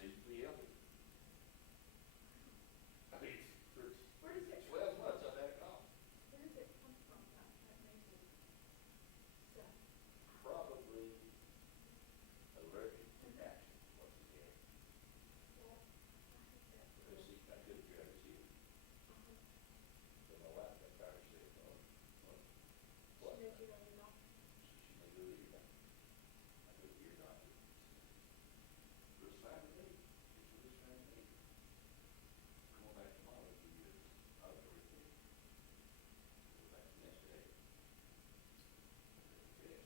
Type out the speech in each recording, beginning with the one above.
seems to be helping. I mean, for Where does it, 12 months I've had a cough. where does it come from, that nasal stuff? Probably allergic reaction once again. Well, I hate that. Because see, I could have grabbed his ear. But my wife got tired of saying, oh, what? She knows you don't know. She may go to ear doctor. I go to ear doctor. Looks fine to me. It looks fine to me. Come on back tomorrow and give you this auditory thing. Go back the next day. Yes.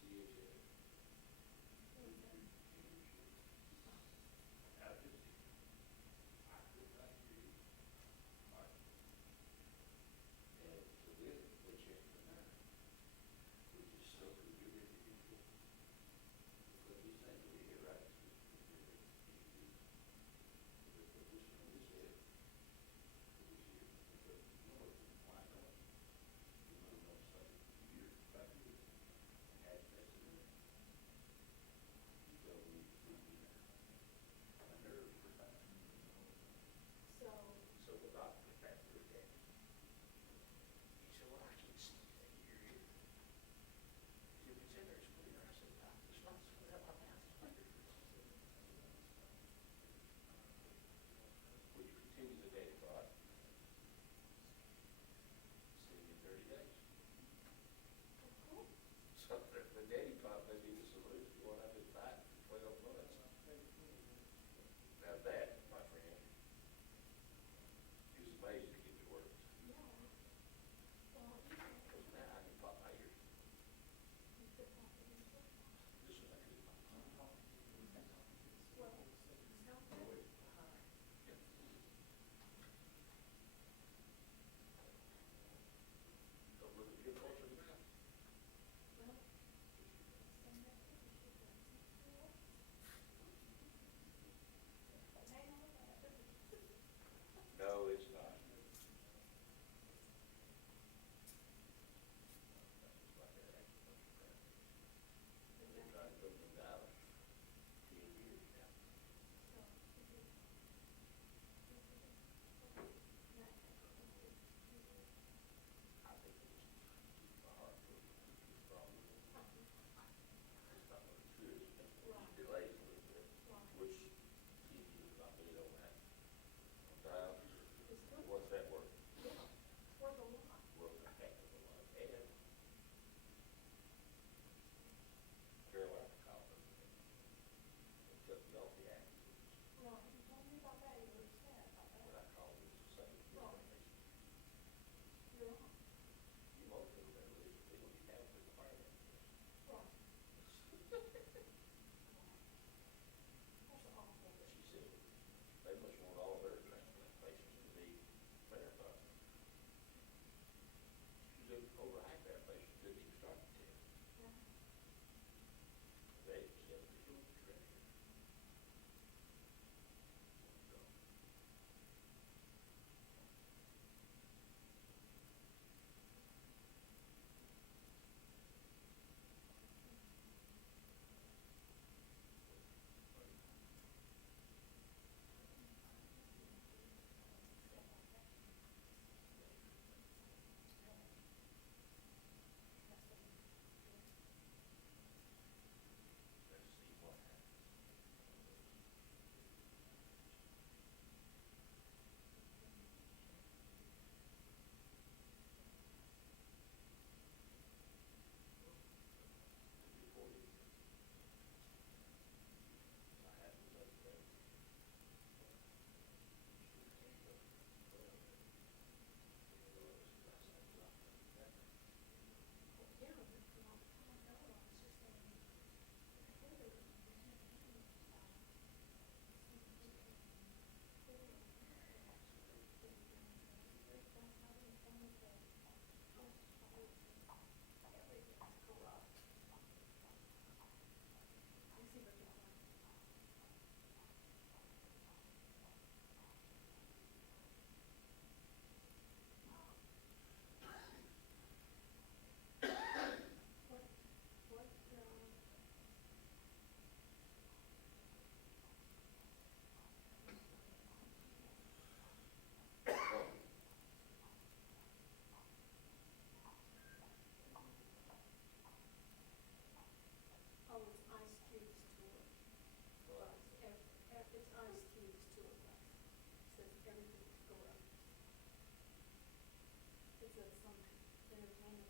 CHA. I just, I could not hear you. All right. And so then they checked the nerve, which is so peculiar to people. But these things we hear right. They put this on his head. This here, they put noise in the white noise. You know, like years back here. Had that in there. He told me, my nerves were fine. So, So the doctor had to look at me. He said, well, I can't see that your ear. He said, it's in there, it's clear. I said, "Doc, it's not coming out my mouth. It's clear." Would you continue the daily thought? See you in 30 days. cool. So the daily thought may be the solution to what I've been fighting for 12 months. Now that, my friend, is amazing to get to work. Yeah. Well, Because now I can pop my ears. you could pop it in the This one I could pop. well, sounds good. Yeah. Don't look at your closer to the mouth. Well, send that to me, she does. Hang on with that. No, it's not. They've been trying to put me down 10 years now. So, is it? I think it was my heart was problem. It's not what it should. It delays a little bit, which if you not been on that. On dialysis, what's that worth? Yeah, worth a lot. Worth a heck of a lot. And Carolina called us and took me off the active. No, you told me about that, you were upset about When that. I called, it was the same information. You're wrong. You most of them are people you have to the finance. Right. That's awful. She said, they must want all their transplant patients to be marathon. She said, over half their patients didn't even start the test. Yeah. They said, the short treasure. So,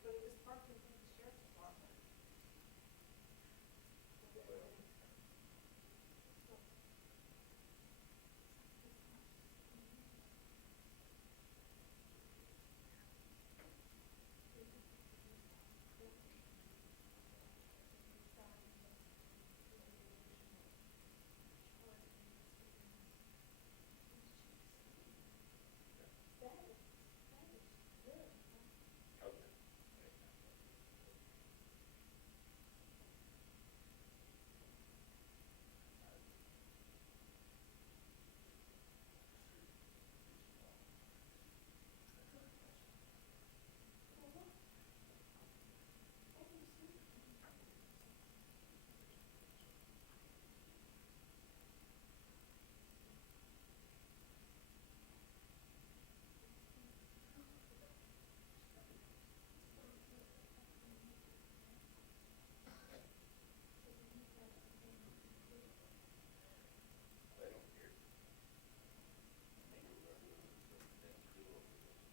but it was parked in front of the sheriff's department. Well, That is good. okay. They don't care. They go run down the school over those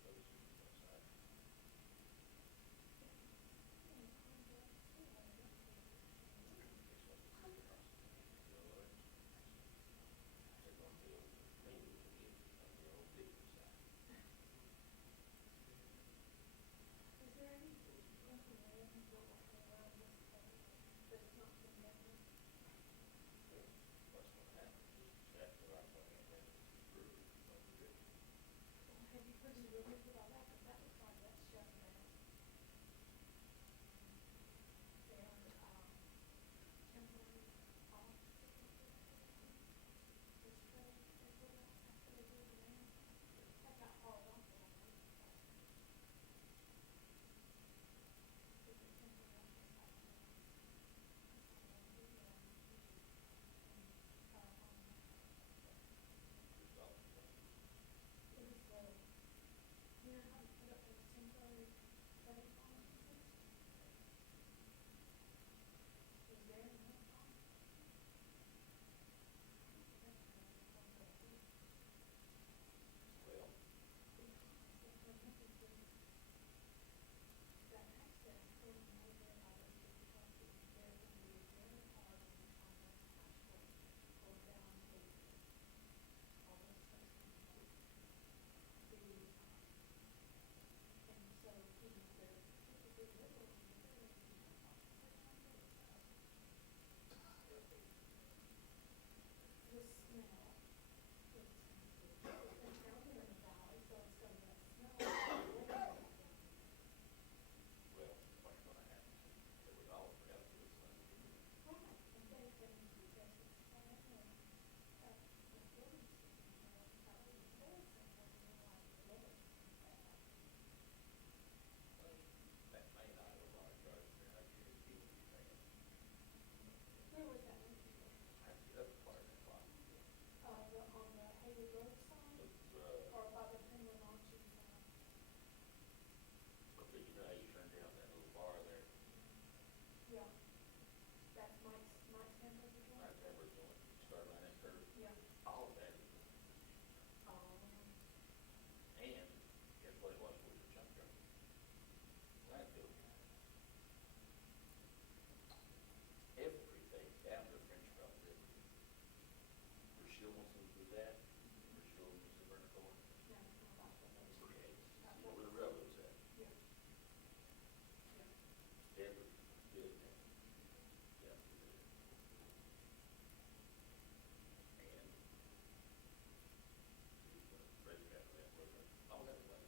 outside. It's what they say across the country, you know, they're gonna build the main again on their own business side. Is there any, nothing there, people walking around this place, but it's not connected? Well, what's gonna happen is after our plan, then it's approved, but we're good. Have you heard any rumors about that? Cause that looks like that's shut down. Their, temporary office. This place, they put out after they do the land. That got hauled off the land. It's a temporary office out there. It's all the same. It was the, you know how to put up those temporary place offices? It was there in that time. Well, That access going over by those big trucks is very, very hard on the highway, go down to all those trucks. And so, you know, they're typically liberal and they're going to be not the smell. And now they're in the valley, so it's gonna smell. well, what's gonna happen, it was all forever to the sun. And they said in two cases, I don't know, the police, probably said something like, look, Well, that may not have a lot of drugs there, I guarantee you that. where was that one? That's the other part of that lot. On the Hayward Road side, It's, or by the Penland Auction side? but you know how you turn down that little bar there, Yeah. That's Mike's hamburger joint? right there, we're going, start around that curve. Yeah. All of that is going to be. And guess what it was for the junk yard? Landfill. Everything down to French Road River. Where Shilmonson's was at, where Shilmonson's was in the corner. No, it's not about that. Okay, you know where the railroad's at? Yeah. Yeah. Every bit of that. Down through there. And the president of that was, all that was.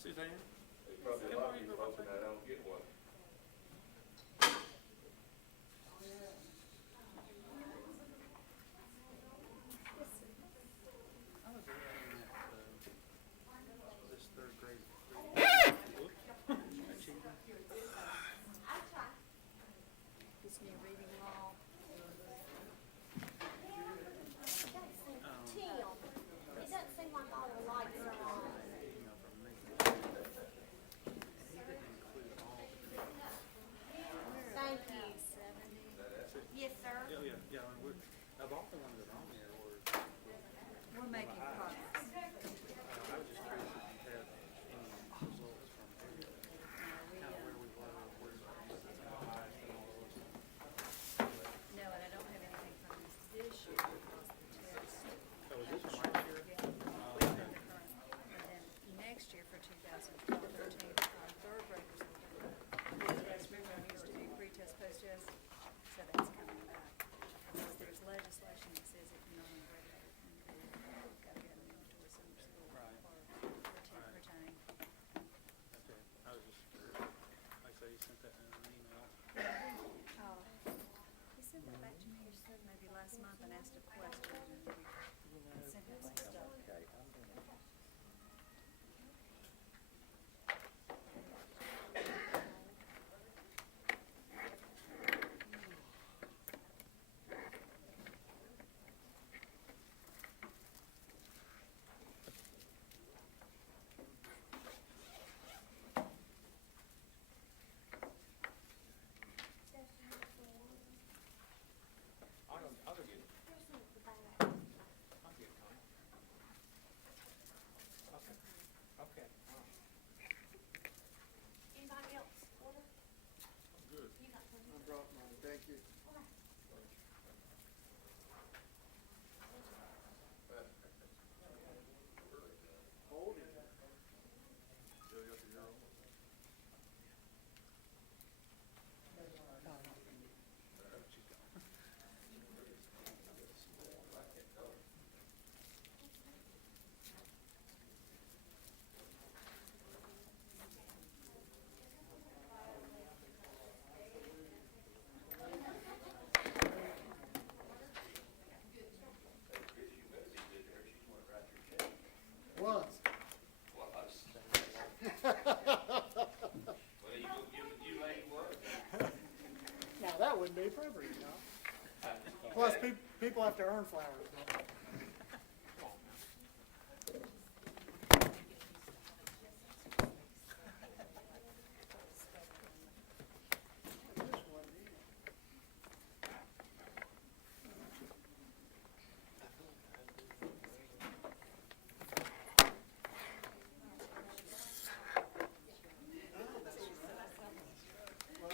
Suzanne? There's probably a lot of people hoping I don't get one. I was there this third grade. Whoops. Achievement. This new reading law. Tim, it doesn't seem like all the lights are on. Email from Nathan. He didn't include all the people. Thank you. Yes, sir. Yeah. I mean, of all the ones that are on there, We're making progress. I was just curious if you had any results from everything. Kind of where we were, where the highs and all those. No, and I don't have anything from this year because the test. So was this from last year? Yeah. We have the current. And then next year for 2012, 13, our third graders will do pre-test. Remember, we used to do pre-test, post-test? So that's coming back. Because there's legislation that says if you're not in grade level, you've got to go to mandatory summer school Right. or retain. Okay. I was just curious. Like I say, you sent that in an email. He sent that back to me maybe last month and asked a question and sent us some stuff. I'll go get it. I'll get it, Connie. Okay. Okay. Anybody else order? I'm good. You got some? I brought mine, thank you. Hold it. Still got the euro? Was. Well, you lady was. Now, that wouldn't be appropriate, no? Plus, people have to earn flowers. No?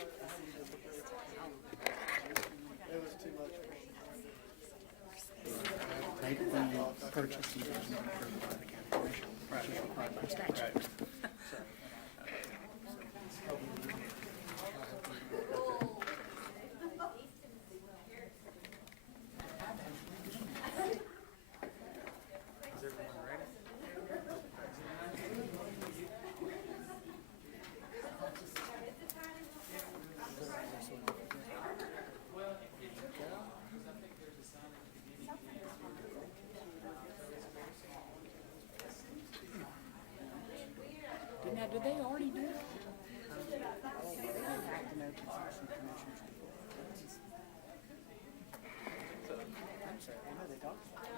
This one, it was too much. The purchase is not approved by the county commission, which is required by statute. Is everyone ready? Now, did they already do it? They have to know some commissioners. I'm sorry, I know they talked about it.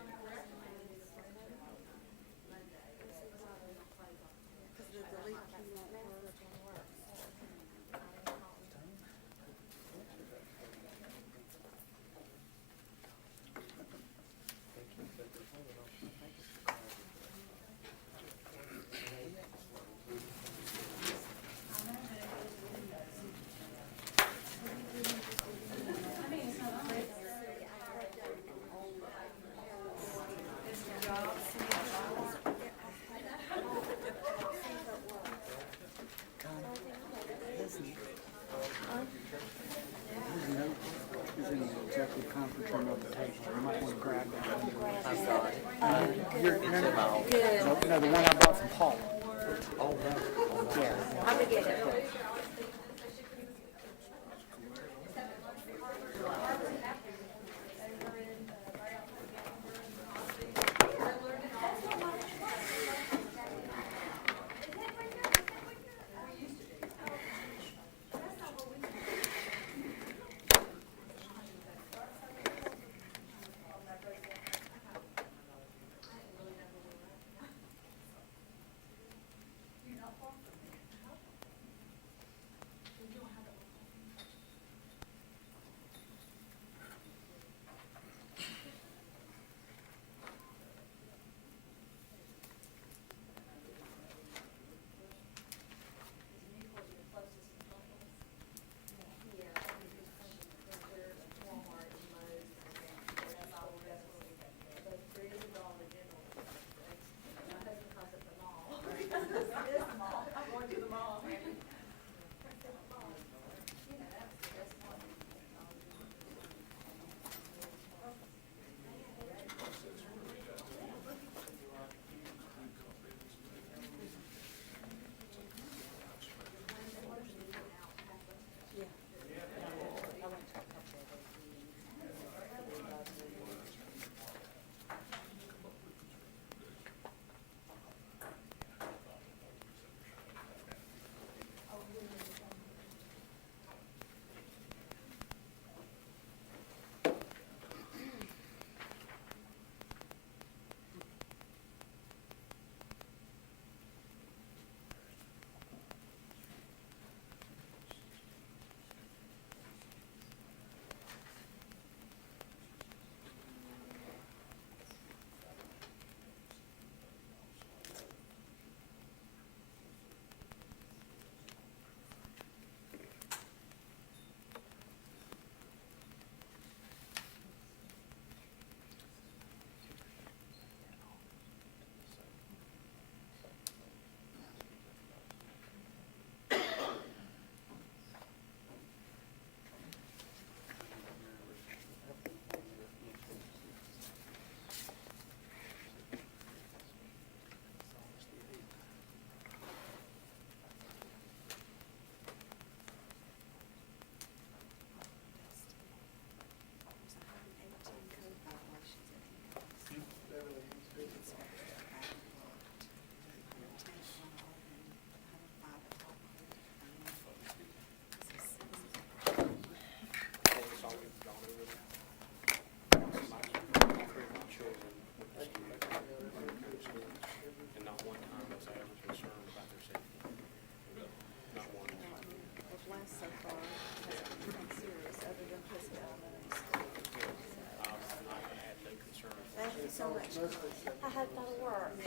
I hope that'll work.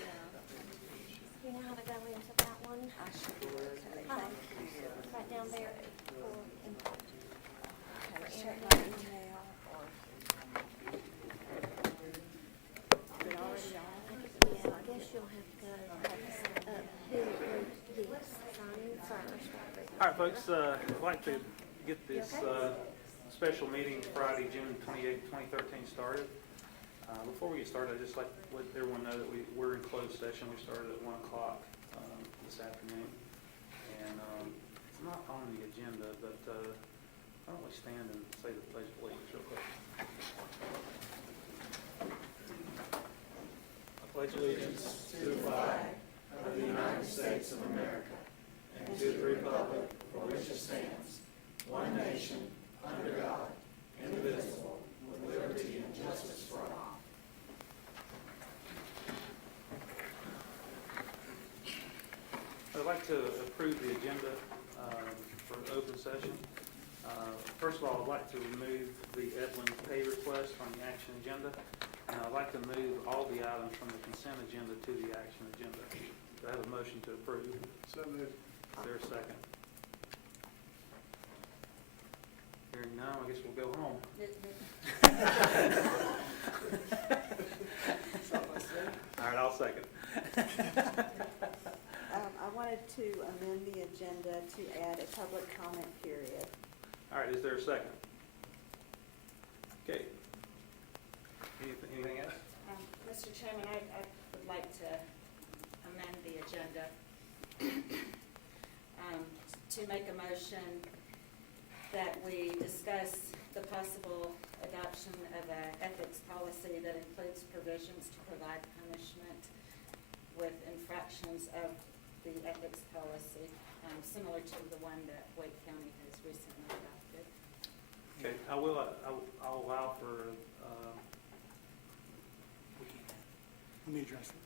You know how to go into that one? I should be okay. Thank you. Right down there for input. Okay, check my email or. It already on? Yeah, I guess you'll have to go, who approved this, signing first. All right, folks, I'd like to get this special meeting Friday, June 28, 2013 started. Before we get started, I'd just like to let everyone know that we're in closed session. We started at 1 o'clock this afternoon. And it's not on the agenda, but why don't we stand and say the Pledge of Allegiance real quick. I pledge allegiance To the flag of the United States of America and to the republic for which it stands, one nation, under God, indivisible, with liberty and justice for all. I'd like to approve the agenda for the open session. First of all, I'd like to remove the Edlin pay request from the action agenda. And I'd like to move all the items from the consent agenda to the action agenda. Do I have a motion to approve? So moved. Is there a second? Hearing none, I guess we'll go home. All right, I'll second. I wanted to amend the agenda to add a public comment period. All right, is there a second? Okay. Anything else? Mr. Chairman, I would like to amend the agenda to make a motion that we discuss the possible adoption of an ethics policy that includes provisions to provide punishment with infractions of the ethics policy, similar to the one that Wake County has recently adopted. Okay, I'll allow for, Let me address it.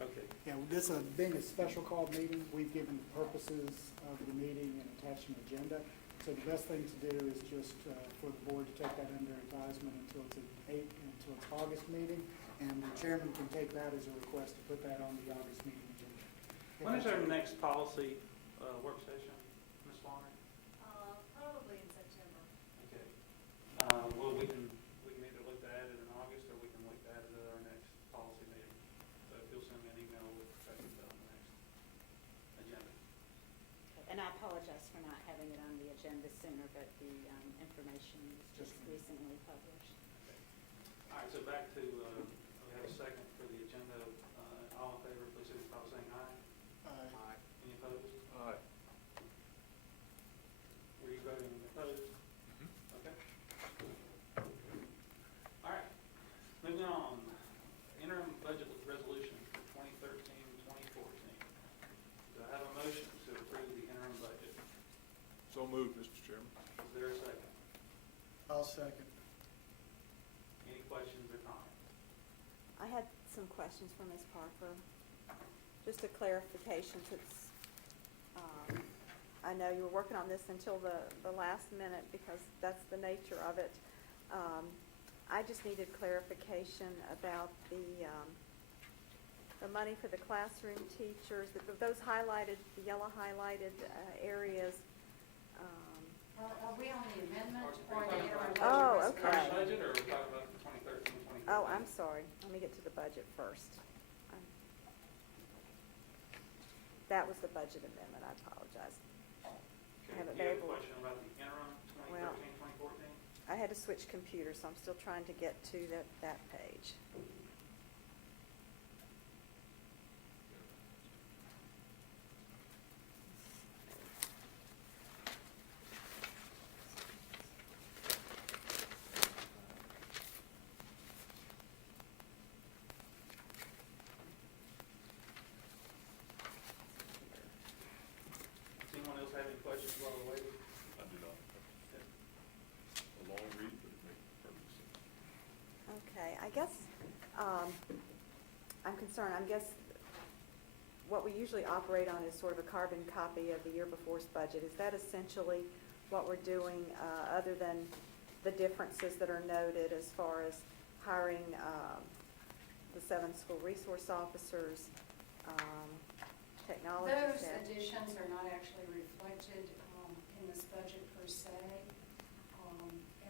okay. Yeah, this being a special call meeting, we've given the purposes of the meeting and attached an agenda. So the best thing to do is just for the board to take that under advisement until it's August meeting. And the chairman can take that as a request to put that on the August meeting agenda. When is our next policy work session, Ms. Longer? Probably in September. Okay. Well, we can either look at it in August, or we can look at it at our next policy meeting. So if you'll send me an email, we'll discuss it on the next agenda. And I apologize for not having it on the agenda sooner, but the information was just recently published. All right, so back to, we have a second for the agenda. All in favor, please signify by saying aye. Aye. Any opposed? Aye. Were you voting opposed? Okay. All right, moving on. Interim budget resolution for 2013-2014. Do I have a motion to approve the interim budget? So moved, Mr. Chairman. Is there a second? I'll second. Any questions or comments? I had some questions for Ms. Parker. Just a clarification, since I know you were working on this until the last minute because that's the nature of it. I just needed clarification about the money for the classroom teachers, those highlighted, the yellow highlighted areas. Are we on the amendment or the interim budget? Oh, resolution? okay. Current budget, or we're talking about the 2013-2014? Oh, I'm sorry. Let me get to the budget first. That was the budget amendment. I apologize. Okay, have it do you have a available. question about the interim Well, 2013-2014? I had to switch computers, so I'm still trying to get to that page. Does anyone else have any questions while we're waiting? I do not. A long read, but it makes perfect sense. Okay, I guess, I'm concerned, I guess what we usually operate on is sort of a carbon copy of the year before's budget. Is that essentially what we're doing, other than the differences that are noted as far as hiring, the 7 school resource officers, technology Those staff. additions are not actually reflected in this budget per se.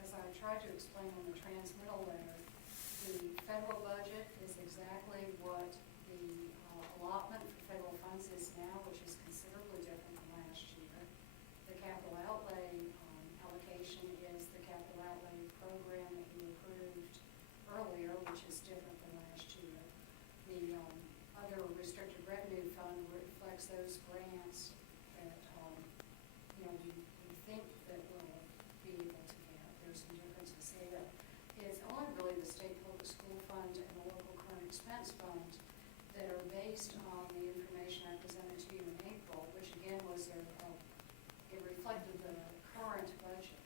As I tried to explain in the transmittal letter, the federal budget is exactly what the allotment for federal funds is now, which is considerably different from last year. The capital outlay allocation is the capital outlay program that you approved earlier, which is different than last year. The other restricted revenue fund reflects those grants that, we think that we'll be able to get. There's some differences there. It's only really the state public school fund and the local current expense fund that are based on the information I presented to you in April, which again was it reflected the current budget.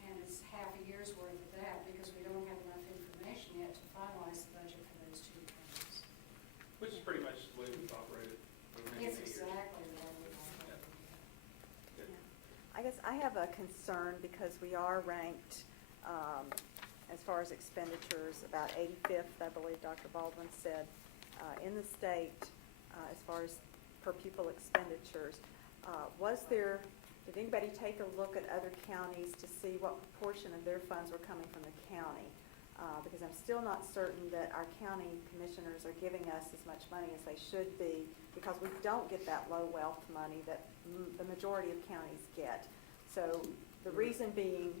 And it's half a year's worth of that because we don't have enough information yet to finalize the budget for those two accounts. Which is pretty much the way we've operated for many, It's many years. exactly the way we want it. Good. I guess I have a concern because we are ranked, as far as expenditures, about 85th, I believe Dr. Baldwin said, in the state, as far as per pupil expenditures. Did anybody take a look at other counties to see what proportion of their funds were coming from the county? Because I'm still not certain that our county commissioners are giving us as much money as they should be, because we don't get that low wealth money that the majority of counties get. So the reason being,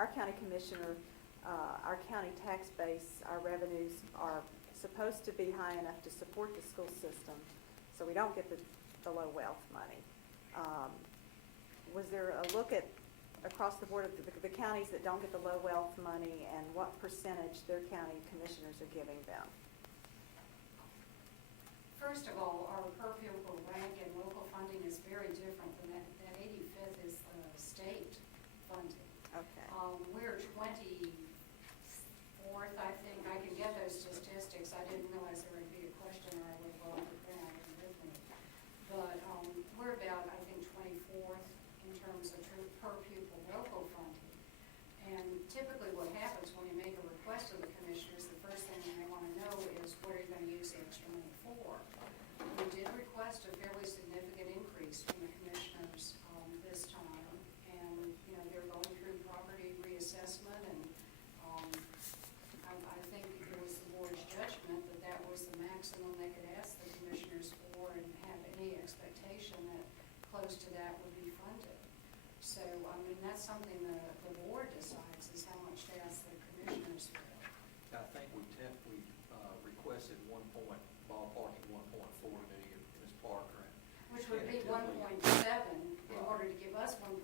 our county commissioner, our county tax base, our revenues are supposed to be high enough to support the school system, so we don't get the low wealth money. Was there a look at across the board of the counties that don't get the low wealth money and what percentage their county commissioners are giving them? First of all, our per pupil rank and local funding is very different than that. That 85th is the state funding. Okay. We're 24th, I think. I can get those statistics. I didn't realize there would be a question, or I would have gone to print it with me. But we're about, I think, 24th in terms of per pupil local funding. And typically what happens when you make a request of the commissioners, the first thing they want to know is what are you going to use the extra money for? We did request a fairly significant increase from the commissioners this time. And, they're going through property reassessment, and I think it was the board's judgment that that was the maximum they could ask the commissioners for and have any expectation that close to that would be funded. So, that's something the board decides is how much to ask the commissioners for. I think we requested ballparking 1.4 million, Ms. Parker. Which would be 1.7. In order to give us 1.4,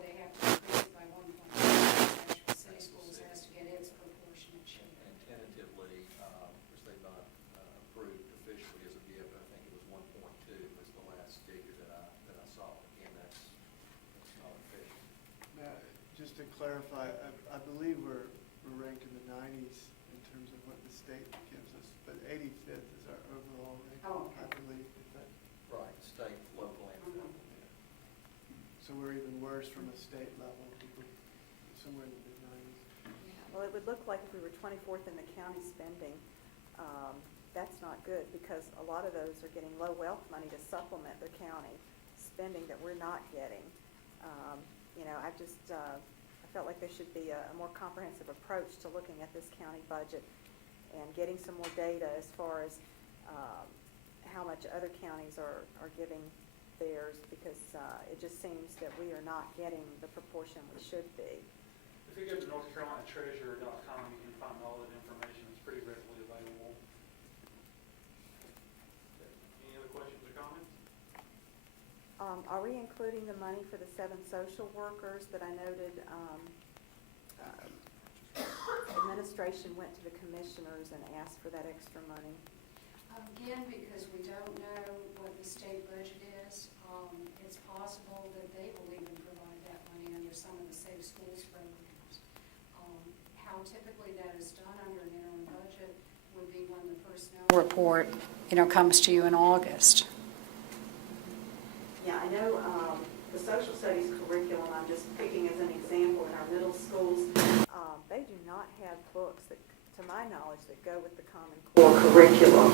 they have to increase it by 1.7. Actually, city schools has to get its proportionate share. And tentatively, which they've not approved officially as of yet, but I think it was 1.2 was the last figure that I saw. Again, that's not official. Now, just to clarify, I believe we're ranked in the 90s in terms of what the state gives us, but 85th is our overall ranking, Oh, okay. I believe. Right, state, local, and federal. So we're even worse from a state level, somewhere in the mid-90s. Well, it would look like if we were 24th in the county spending, that's not good, because a lot of those are getting low wealth money to supplement their county spending that we're not getting. I felt like there should be a more comprehensive approach to looking at this county budget and getting some more data as far as how much other counties are giving theirs, because it just seems that we are not getting the proportion we should be. If you go to NorthCarolinaTreasurer.com, you can find all that information. It's pretty readily available. Any other questions or comments? Are we including the money for the 7 social workers that I noted? Administration went to the commissioners and asked for that extra money. Again, because we don't know what the state budget is, it's possible that they will even provide that money under some of the Safe Schools programs. How typically that is done under an interim budget would be when the personnel report, comes to you in August. Yeah, I know the social studies curriculum, I'm just picking as an example, in our middle schools, they do not have books that to my knowledge, that go with the Common Core curriculum.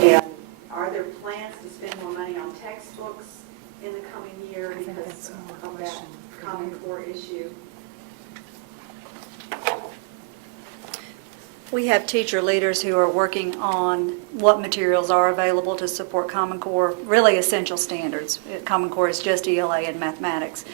And are there plans to spend more money on textbooks in the coming year I think because that's more a of that question for Common you. Core issue? We have teacher leaders who are working on what materials are available to support Common Core, really essential standards. Common Core is just ELA and mathematics.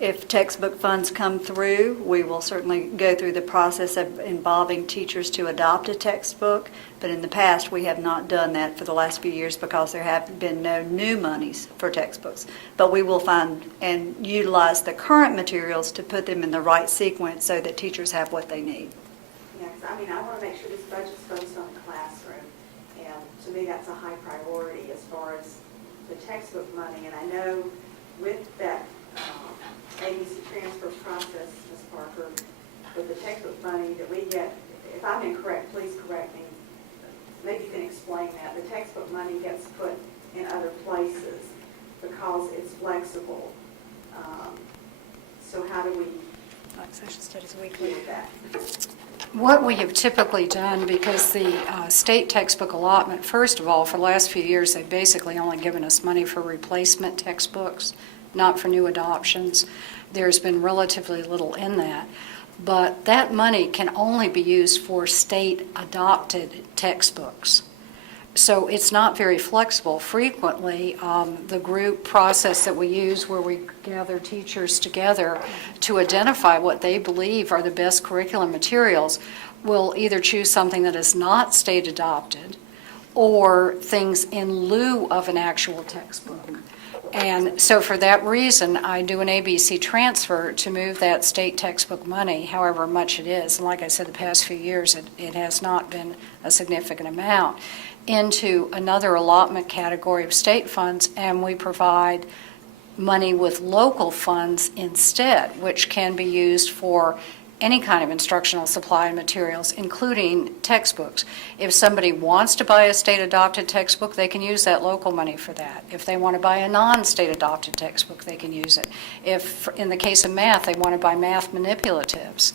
If textbook funds come through, we will certainly go through the process of involving teachers to adopt a textbook. But in the past, we have not done that for the last few years because there have been no new monies for textbooks. But we will find and utilize the current materials to put them in the right sequence so that teachers have what they need. Yeah, 'cause I mean, I want to make sure this budget's focused on the classroom. And to me, that's a high priority as far as the textbook money. And I know with that ABC transfer process, Ms. Parker, with the textbook money that we get, if I'm incorrect, please correct me. Maybe you can explain that. The textbook money gets put in other places because it's flexible. So how do we Like social studies do weekly. that? What we have typically done, because the state textbook allotment, first of all, for the last few years, they've basically only given us money for replacement textbooks, not for new adoptions. There's been relatively little in that. But that money can only be used for state-adopted textbooks. So it's not very flexible. Frequently, the group process that we use where we gather teachers together to identify what they believe are the best curriculum materials will either choose something that is not state-adopted or things in lieu of an actual textbook. And so for that reason, I do an ABC transfer to move that state textbook money, however much it is. And like I said, the past few years, it has not been a significant amount, into another allotment category of state funds, and we provide money with local funds instead, which can be used for any kind of instructional supply and materials, including textbooks. If somebody wants to buy a state-adopted textbook, they can use that local money for that. If they want to buy a non-state-adopted textbook, they can use it. If, in the case of math, they want to buy math manipulatives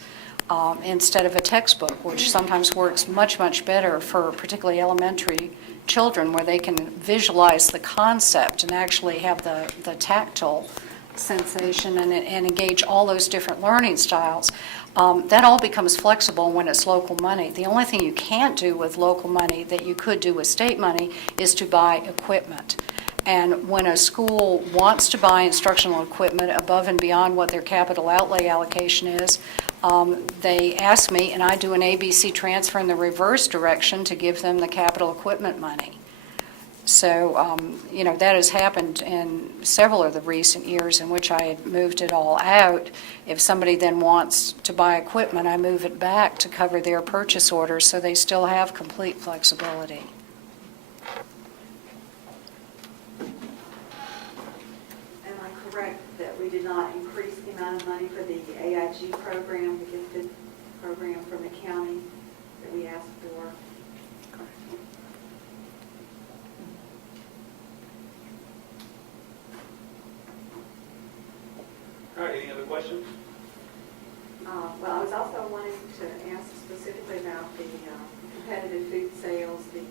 instead of a textbook, which sometimes works much, much better for particularly elementary children, where they can visualize the concept and actually have the tactile sensation and engage all those different learning styles. That all becomes flexible when it's local money. The only thing you can't do with local money that you could do with state money is to buy equipment. And when a school wants to buy instructional equipment above and beyond what their capital outlay allocation is, they ask me, and I do an ABC transfer in the reverse direction to give them the capital equipment money. So, that has happened in several of the recent years in which I had moved it all out. If somebody then wants to buy equipment, I move it back to cover their purchase orders, so they still have complete flexibility. Am I correct that we did not increase the amount of money for the AIG program, the gifted program from the county that we asked for? All right, any other questions? Well, I was also wanting to ask specifically about the competitive food sales, in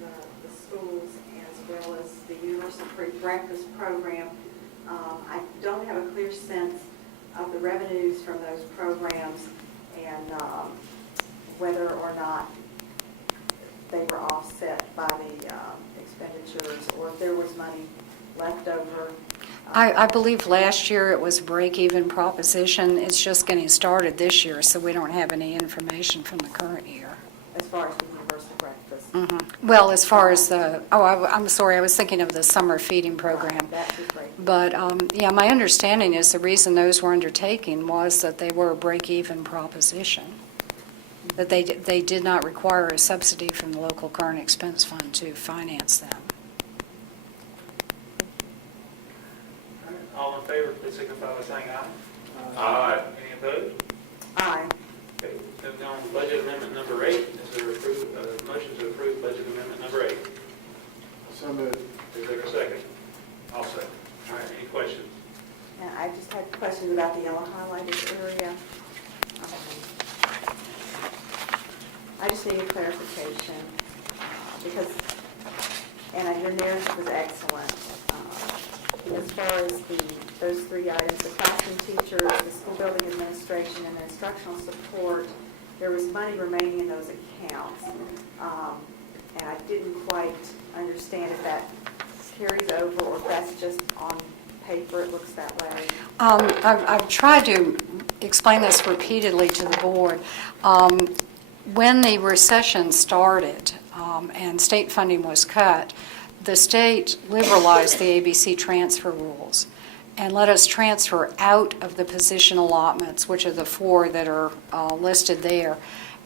the schools, as well as the universal free breakfast program. I don't have a clear sense of the revenues from those programs and whether or not they were offset by the expenditures, or if there was money left over. I believe last year it was a break-even proposition. It's just getting started this year, so we don't have any information from the current year. As far as the universal breakfast. Well, as far as I'm sorry, I was thinking of the summer feeding program. That was great. But, yeah, my understanding is the reason those were undertaken was that they were a break-even proposition, that they did not require a subsidy from the local current expense fund to finance them. All in favor, please signify by saying aye. Aye. Any opposed? Aye. Okay, moving on to budget amendment number 8. Is there a motion to approve budget amendment number 8? So moved. Is there a second? I'll second. All right, any questions? And I just had questions about the yellow highlighted area. I just need a clarification, because, and your narrative was excellent. As far as those three items, the classroom teachers, the school building administration, and the instructional support, there was money remaining in those accounts. And I didn't quite understand if that carries over or if that's just on paper, it looks that way. I've tried to explain this repeatedly to the board. When the recession started and state funding was cut, the state liberalized the ABC transfer rules and let us transfer out of the position allotments, which are the 4 that are listed there,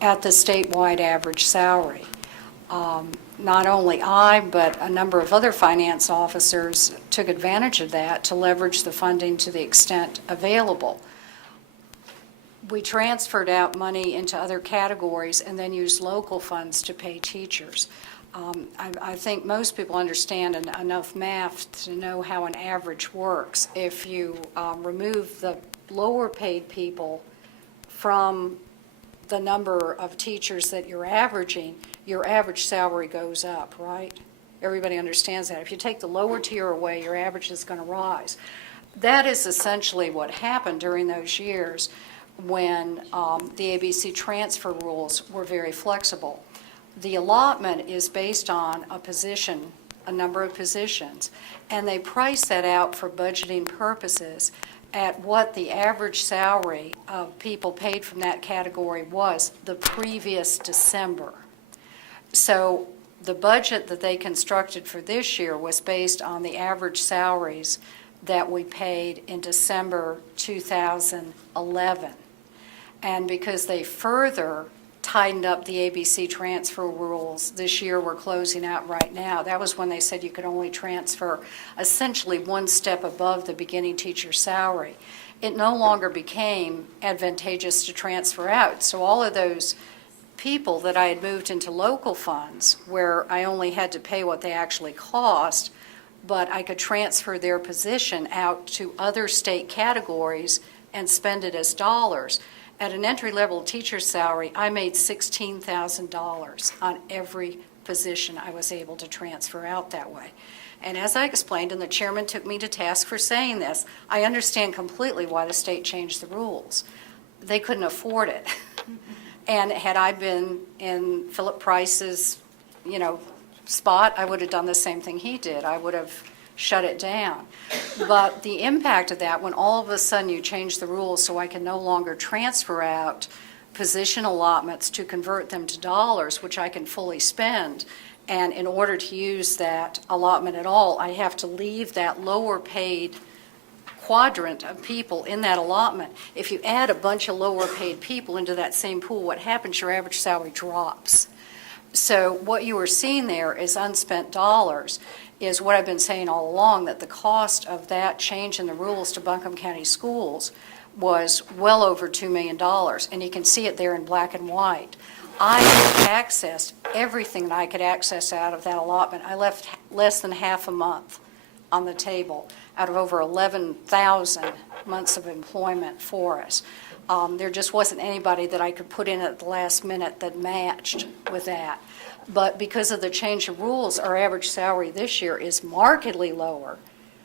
at the statewide average salary. Not only I, but a number of other finance officers took advantage of that to leverage the funding to the extent available. We transferred out money into other categories and then used local funds to pay teachers. I think most people understand enough math to know how an average works. If you remove the lower paid people from the number of teachers that you're averaging, your average salary goes up, right? Everybody understands that. If you take the lower tier away, your average is going to rise. That is essentially what happened during those years when the ABC transfer rules were very flexible. The allotment is based on a position, a number of positions, and they price that out for budgeting purposes at what the average salary of people paid from that category was the previous December. So the budget that they constructed for this year was based on the average salaries that we paid in December 2011. And because they further tightened up the ABC transfer rules this year we're closing out right now, that was when they said you could only transfer essentially one step above the beginning teacher salary. It no longer became advantageous to transfer out. So all of those people that I had moved into local funds where I only had to pay what they actually cost, but I could transfer their position out to other state categories and spend it as dollars. At an entry-level teacher's salary, I made $16,000 on every position I was able to transfer out that way. And as I explained, and the chairman took me to task for saying this, I understand completely why the state changed the rules. They couldn't afford it. And had I been in Philip Price's, spot, I would have done the same thing he did. I would have shut it down. But the impact of that, when all of a sudden you change the rules so I can no longer transfer out position allotments to convert them to dollars, which I can fully spend, and in order to use that allotment at all, I have to leave that lower paid quadrant of people in that allotment. If you add a bunch of lower paid people into that same pool, what happens? Your average salary drops. So what you are seeing there is unspent dollars, is what I've been saying all along, that the cost of that change in the rules to Buncombe County Schools was well over $2 million, and you can see it there in black and white. I accessed everything that I could access out of that allotment. I left less than half a month on the table out of over 11,000 months of employment for us. There just wasn't anybody that I could put in at the last minute that matched with that. But because of the change of rules, our average salary this year is markedly lower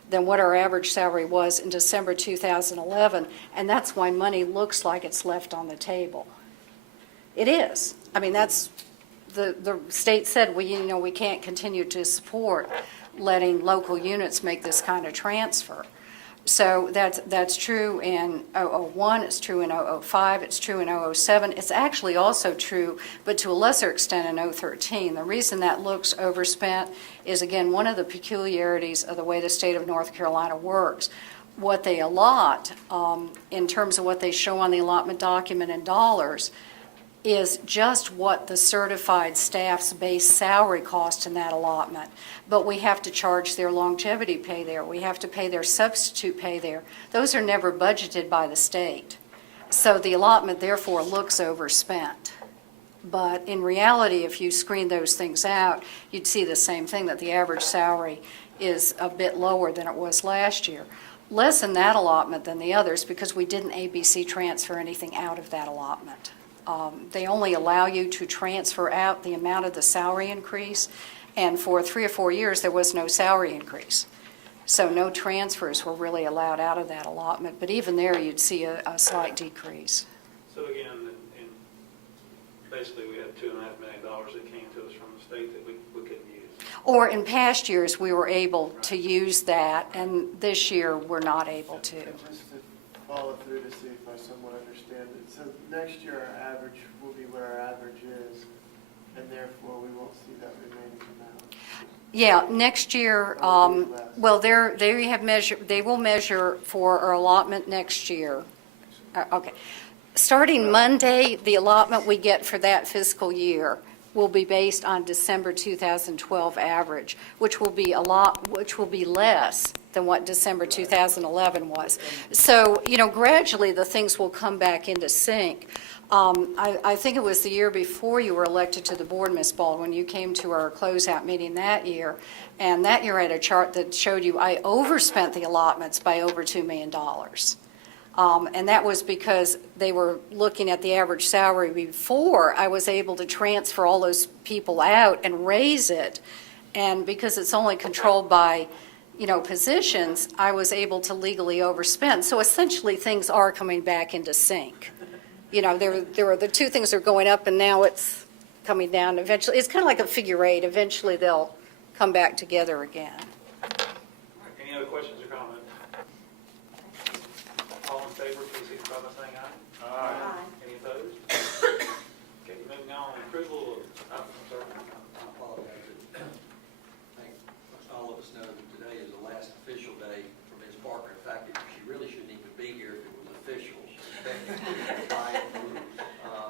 than what our average salary was in December 2011, and that's why money looks like it's left on the table. It is. I mean, that's the state said we can't continue to support letting local units make this kind of transfer. So that's true in 001, it's true in 005, it's true in 007. It's actually also true, but to a lesser extent in 013. The reason that looks overspent is, again, one of the peculiarities of the way the state of North Carolina works. What they allot in terms of what they show on the allotment document in dollars is just what the certified staff's base salary cost in that allotment. But we have to charge their longevity pay there. We have to pay their substitute pay there. Those are never budgeted by the state. So the allotment, therefore, looks overspent. But in reality, if you screen those things out, you'd see the same thing, that the average salary is a bit lower than it was last year. Less in that allotment than the others because we didn't ABC transfer anything out of that allotment. They only allow you to transfer out the amount of the salary increase, and for 3 or 4 years, there was no salary increase. So no transfers were really allowed out of that allotment, but even there, you'd see a slight decrease. So again, basically, we had $2.5 million that came to us from the state that we couldn't use. Or in past years, we were able to use that, and this year, we're not able to. And just to follow through to see if I somewhat understand it. So next year, our average will be what our average is, and therefore we won't see that remaining amount. Yeah, next year, well, they will measure for our allotment next year. Okay. Starting Monday, the allotment we get for that fiscal year will be based on December 2012 average, which will be less than what December 2011 was. So, gradually the things will come back into sync. I think it was the year before you were elected to the board, Ms. Baldwin, you came to our closeout meeting that year, and that year I had a chart that showed you I overspent the allotments by over $2 million. And that was because they were looking at the average salary before I was able to transfer all those people out and raise it. And because it's only controlled by, positions, I was able to legally overspend. So essentially, things are coming back into sync. There were the two things are going up, and now it's coming down. Eventually, it's kind of like a figure eight. Eventually, they'll come back together again. All right, any other questions or comments? All in favor, please signify by saying aye. Aye. Any opposed? Okay, moving on, approval of, I'm sorry. I apologize. I think all of us know that today is the last official day for Ms. Parker. In fact, she really shouldn't even be here if it was official. She's technically retired.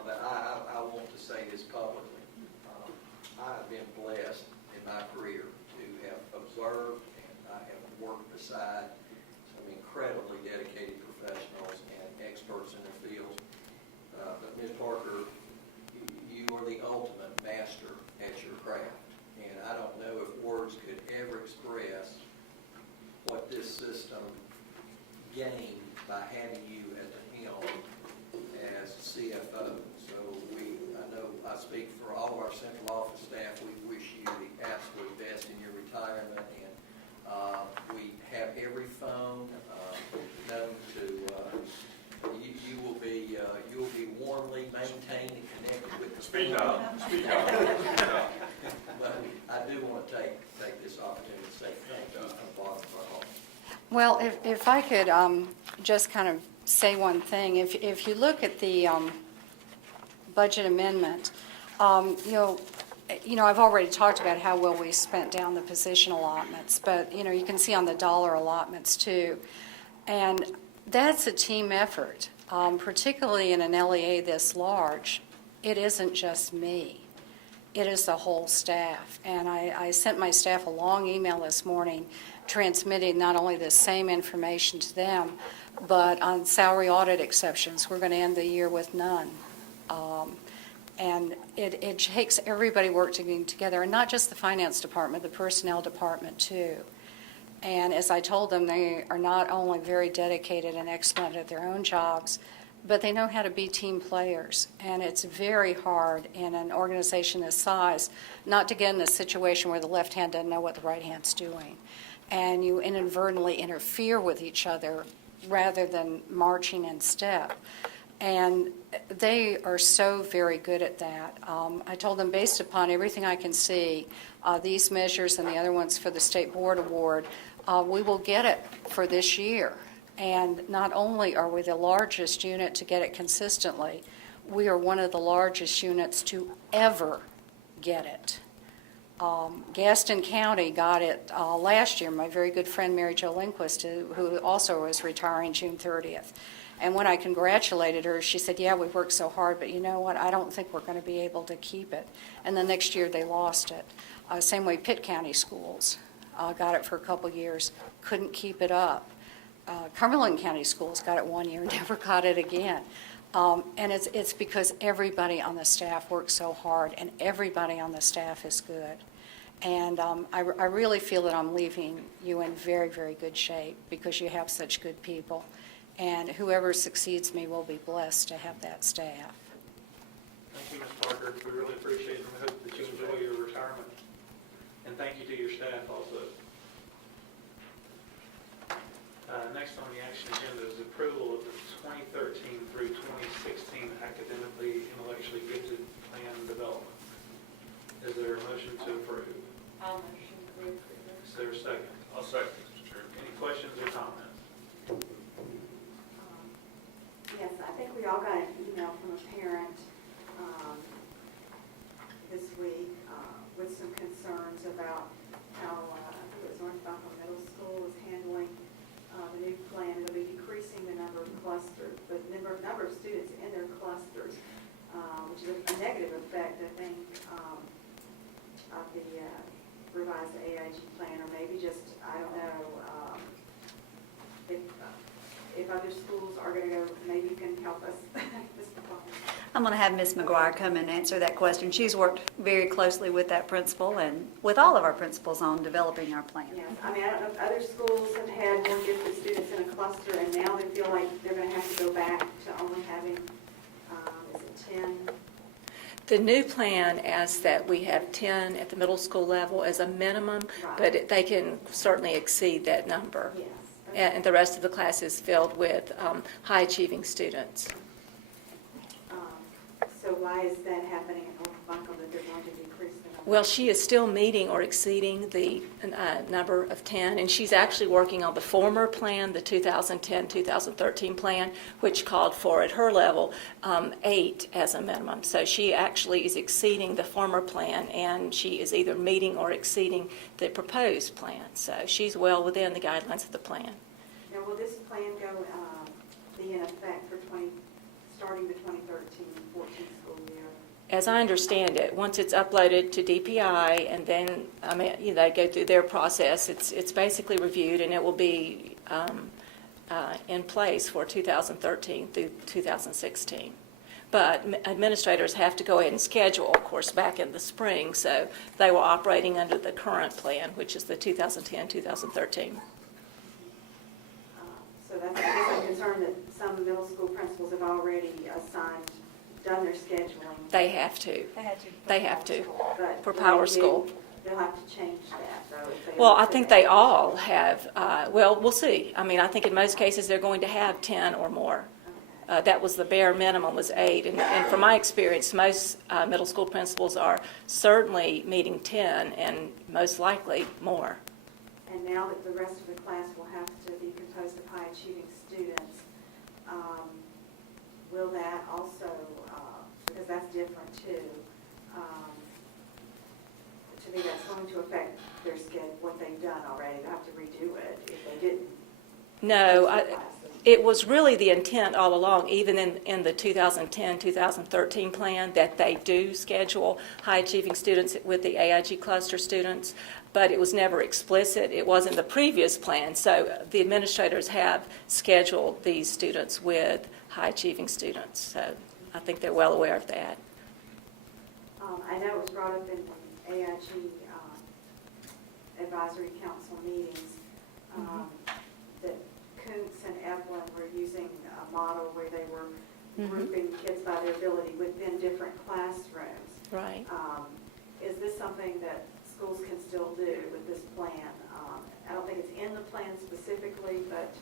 But I want to say this publicly. I have been blessed in my career to have observed and I have worked beside some incredibly dedicated professionals and experts in their fields. But Ms. Parker, you are the ultimate master at your craft. And I don't know if words could ever express what this system gained by having you at the helm as CFO. So I know I speak for all of our central office staff. We wish you the absolute best in your retirement. And we have every phone known to you will be warmly maintained and connected with the Speak up. But I do want to take this opportunity to say thank you from the bottom of our heart. Well, if I could just kind of say one thing. If you look at the budget amendment, I've already talked about how well we spent down the position allotments, but, you can see on the dollar allotments too. And that's a team effort, particularly in an LEA this large. It isn't just me. It is the whole staff. And I sent my staff a long email this morning transmitting not only the same information to them, but on salary audit exceptions, we're going to end the year with none. And it takes everybody working together, and not just the finance department, the personnel department too. And as I told them, they are not only very dedicated and excellent at their own jobs, but they know how to be team players. And it's very hard in an organization this size not to get in a situation where the left hand doesn't know what the right hand's doing. And you inadvertently interfere with each other rather than marching in step. And they are so very good at that. I told them, based upon everything I can see, these measures and the other ones for the State Board Award, we will get it for this year. And not only are we the largest unit to get it consistently, we are one of the largest units to ever get it. Gaston County got it last year. My very good friend Mary Jo Lindquist, who also was retiring June 30th. And when I congratulated her, she said, yeah, we've worked so hard, but you know what? I don't think we're going to be able to keep it. And the next year they lost it. Same way Pitt County Schools got it for a couple years, couldn't keep it up. Cumberland County Schools got it 1 year, never got it again. And it's because everybody on the staff works so hard, and everybody on the staff is good. And I really feel that I'm leaving you in very, very good shape because you have such good people. And whoever succeeds me will be blessed to have that staff. Thank you, Ms. Parker. We really appreciate it, and we hope that you enjoy your retirement. And thank you to your staff also. Next on the action agenda is approval of the 2013 through 2016 academically intellectually gifted plan development. Is there a motion to approve? I'll motion to approve. Is there a second? I'll second, Mr. Chairman. Any questions or comments? Yes, I think we all got an email from a parent this week with some concerns about how, I think it was North Buckle Middle School is handling the new plan. It'll be decreasing the number of clusters, the number of students in their clusters, which is a negative effect, I think, of the revised AIG plan, or maybe just, I don't know, if other schools are going to go, maybe you can help us. I'm going to have Ms. McGuire come and answer that question. She's worked very closely with that principal and with all of our principals on developing our plan. Yes, I mean, I don't know if other schools have had more gifted students in a cluster, and now they feel like they're going to have to go back to only having, is it 10? The new plan asks that we have 10 at the middle school level as a minimum, but they can certainly exceed that number. Yes. And the rest of the class is filled with high-achieving students. So why is that happening in North Buckle, that they're going to decrease the number? Well, she is still meeting or exceeding the number of 10, and she's actually working on the former plan, the 2010-2013 plan, which called for, at her level, 8 as a minimum. So she actually is exceeding the former plan, and she is either meeting or exceeding the proposed plan. So she's well within the guidelines of the plan. Now, will this plan go, be in effect for starting the 2013-14 school year? As I understand it, once it's uploaded to DPI and then, they go through their process, it's basically reviewed and it will be in place for 2013 through 2016. But administrators have to go ahead and schedule, of course, back in the spring, so they were operating under the current plan, which is the 2010-2013. So that's, I guess I'm concerned that some middle school principals have already done their scheduling. They have to. They have to. But For when Power they do, School. They'll have to change that, though. if they Well, want I to think put they that- all have, well, we'll see. I mean, I think in most cases, they're going to have 10 or more. That was the bare minimum, was 8. And from my experience, most middle school principals are certainly meeting 10 and most likely more. And now that the rest of the class will have to be composed of high-achieving students, will that also, because that's different too, to me, that's going to affect their what they've done already. They'll have to redo it if they didn't. No, it was really the intent all along, even in the 2010-2013 plan, that they do schedule high-achieving students with the AIG cluster students, but it was never explicit. It was in the previous plan, so the administrators have scheduled these students with high-achieving students, so I think they're well aware of that. I know it was brought up in AIG advisory council meetings that Kuntz and Evelyn were using a model where they were grouping kids by their ability within different classrooms. Right. Is this something that schools can still do with this plan? I don't think it's in the plan specifically, but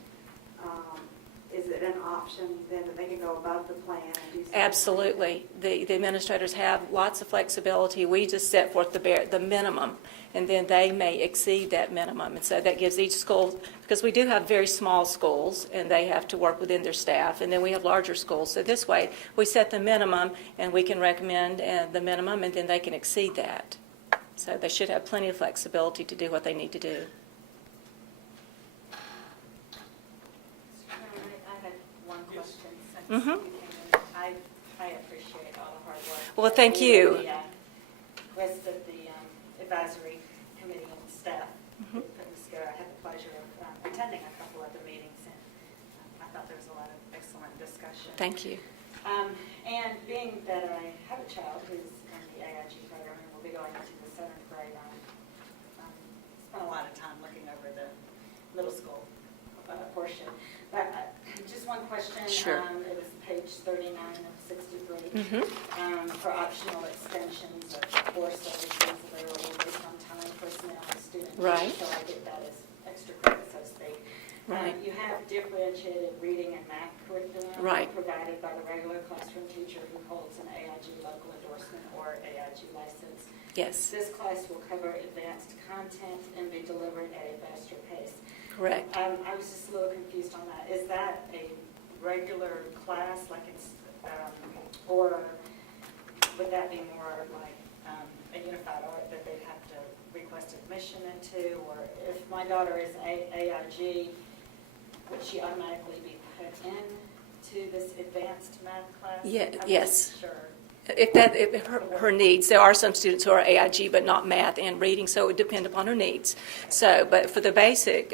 is it an option then that they can go above the plan and do something? Absolutely. The administrators have lots of flexibility. We just set forth the minimum, and then they may exceed that minimum. And so that gives each school, because we do have very small schools, and they have to work within their staff, and then we have larger schools. So this way, we set the minimum, and we can recommend the minimum, and then they can exceed that. So they should have plenty of flexibility to do what they need to do. I had one question since Mhm. you came in. I appreciate all the hard work. Well, thank you. The rest of the advisory committee and staff Mhm. putting this together. I had the pleasure of attending a couple of the meetings, and I thought there was a lot of excellent discussion. Thank you. And being that I have a child who's in the AIG program and will be going into the 7th grade, I spent a lot of time looking over the middle school portion. But just one question. Sure. It was page 39 of 63. For optional extensions of course services available based on time, personnel, and student. Right. So I get that as extra credit, so to speak. Right. You have differentiated reading and math curriculum. Right. Provided by the regular classroom teacher who holds an AIG local endorsement or AIG license. Yes, This class will cover advanced content and be delivered at a faster pace. correct. I was just a little confused on that. Is that a regular class, like it's, or would that be more like a unified art that they'd have to request admission into? Or if my daughter is AIG, would she automatically be put into this advanced math class? Yeah, I'm not yes. Sure. If her needs, there are some students who are AIG, but not math and reading, so it would depend upon her needs. So, but for the basic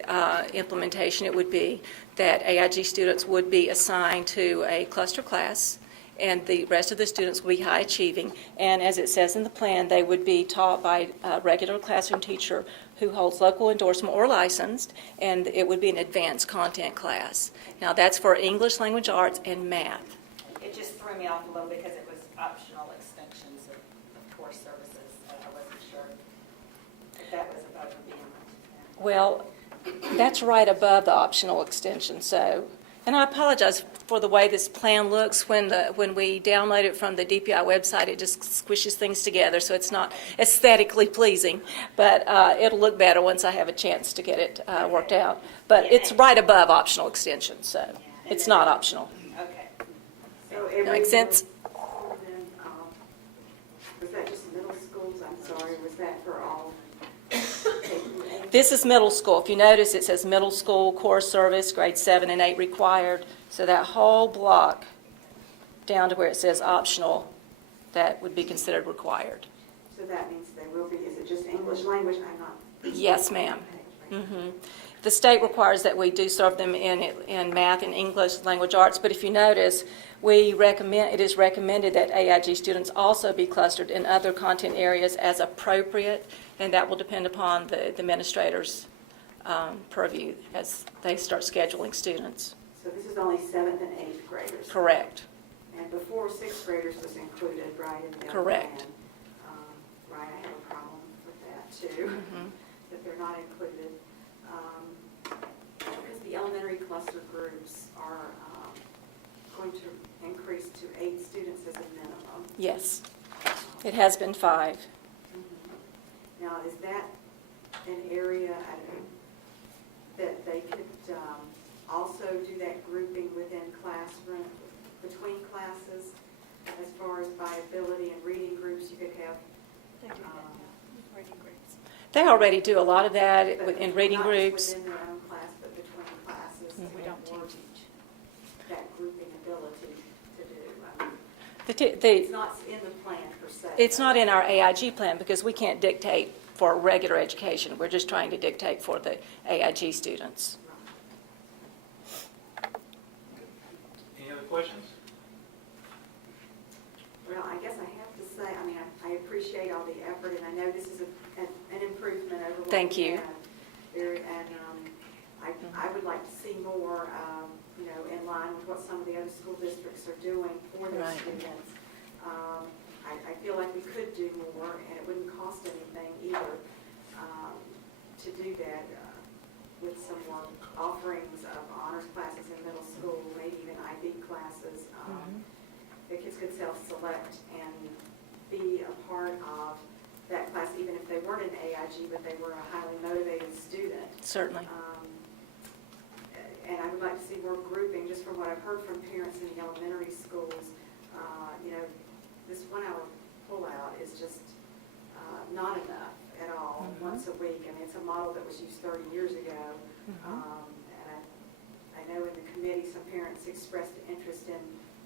implementation, it would be that AIG students would be assigned to a cluster class, and the rest of the students will be high achieving. And as it says in the plan, they would be taught by a regular classroom teacher who holds local endorsement or licensed, and it would be an advanced content class. Now, that's for English, language arts, and math. It just threw me off a little because it was optional extensions of course services. I wasn't sure if that was above and beyond. Well, that's right above the optional extension, so, and I apologize for the way this plan looks. When we download it from the DPI website, it just squishes things together, so it's not aesthetically pleasing, but it'll look better once I have a chance to get it worked out. But it's right above optional extension, so it's not optional. Okay. So That makes sense? Was that just middle schools? I'm sorry, was that for all? This is middle school. If you notice, it says middle school, core service, grades 7 and 8 required. So that whole block down to where it says optional, that would be considered required. So that means they will be, is it just English language? I'm not. Yes, ma'am. The state requires that we do serve them in math and English language arts, but if you notice, it is recommended that AIG students also be clustered in other content areas as appropriate, and that will depend upon the administrator's purview as they start scheduling students. So this is only 7th and 8th graders? Correct. And before 6th graders was included, right, in their Correct. plan. Right, I have a problem with that too, that they're not included. Because the elementary cluster groups are going to increase to 8 students as a minimum. Yes. It has been 5. Now, is that an area that they could also do that grouping within classroom, between classes, as far as by ability and reading groups, you could have? They do that now, with reading groups. They already do a lot of that but in reading not groups. just within their own class, but between classes. We don't teach. That grouping ability to do. It's It's not in the plan per se. It's not in our AIG plan because we can't dictate for regular education. We're just trying to dictate for the AIG students. Any other questions? Well, I guess I have to say, I mean, I appreciate all the effort, and I know this is an improvement over what Thank we you. had there, and I would like to see more, in line with what some of the other school districts are doing for their Right. students. I feel like we could do more, and it wouldn't cost anything either to do that with some more offerings of honors classes in middle school, maybe even IB classes. The kids could self-select and be a part of that class, even if they weren't an AIG, but they were a highly motivated student. Certainly. And I would like to see more grouping, just from what I've heard from parents in the elementary schools. This 1 hour pullout is just not enough at all, once a week. I mean, it's a model that was used 30 years ago. And I know in the committee, some parents expressed interest in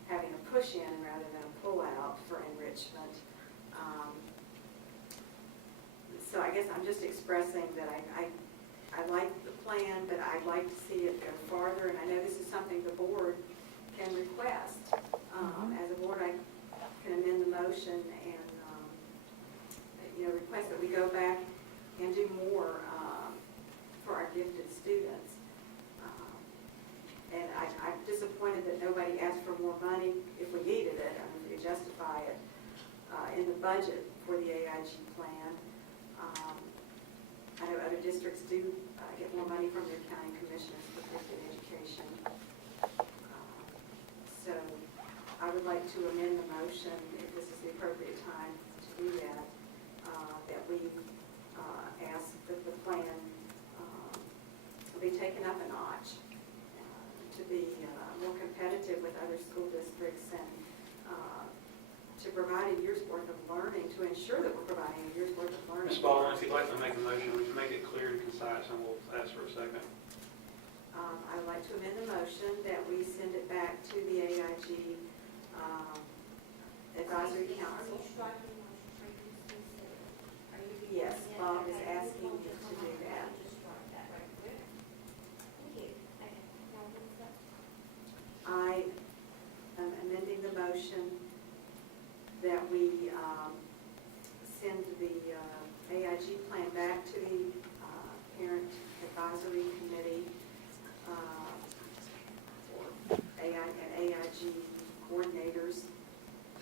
having a push-in rather than a pull-out for enrichment. So I guess I'm just expressing that I like the plan, but I'd like to see it go farther, and I know this is something the board can request. As a board, I can amend the motion and, request that we go back and do more for our gifted students. And I'm disappointed disappointed that nobody asked for more money if we needed it, I mean, if we could justify it in the budget for the AIG plan. I know other districts do get more money from their county commissioners for gifted education. So I would like to amend the motion, if this is the appropriate time to do that, that we ask that the plan be taken up a notch to be more competitive with other school districts and to provide a year's worth of learning, to ensure that we're providing a year's worth of learning. Ms. Baldwin, if you'd like to make a motion, we can make it clear and concise, and we'll ask for a second. I would like to amend the motion that we send it back to the AIG Advisory Council. Yes, Bob is asking me to do that. I am amending the motion that we send the AIG plan back to the Parent Advisory Committee and AIG coordinators,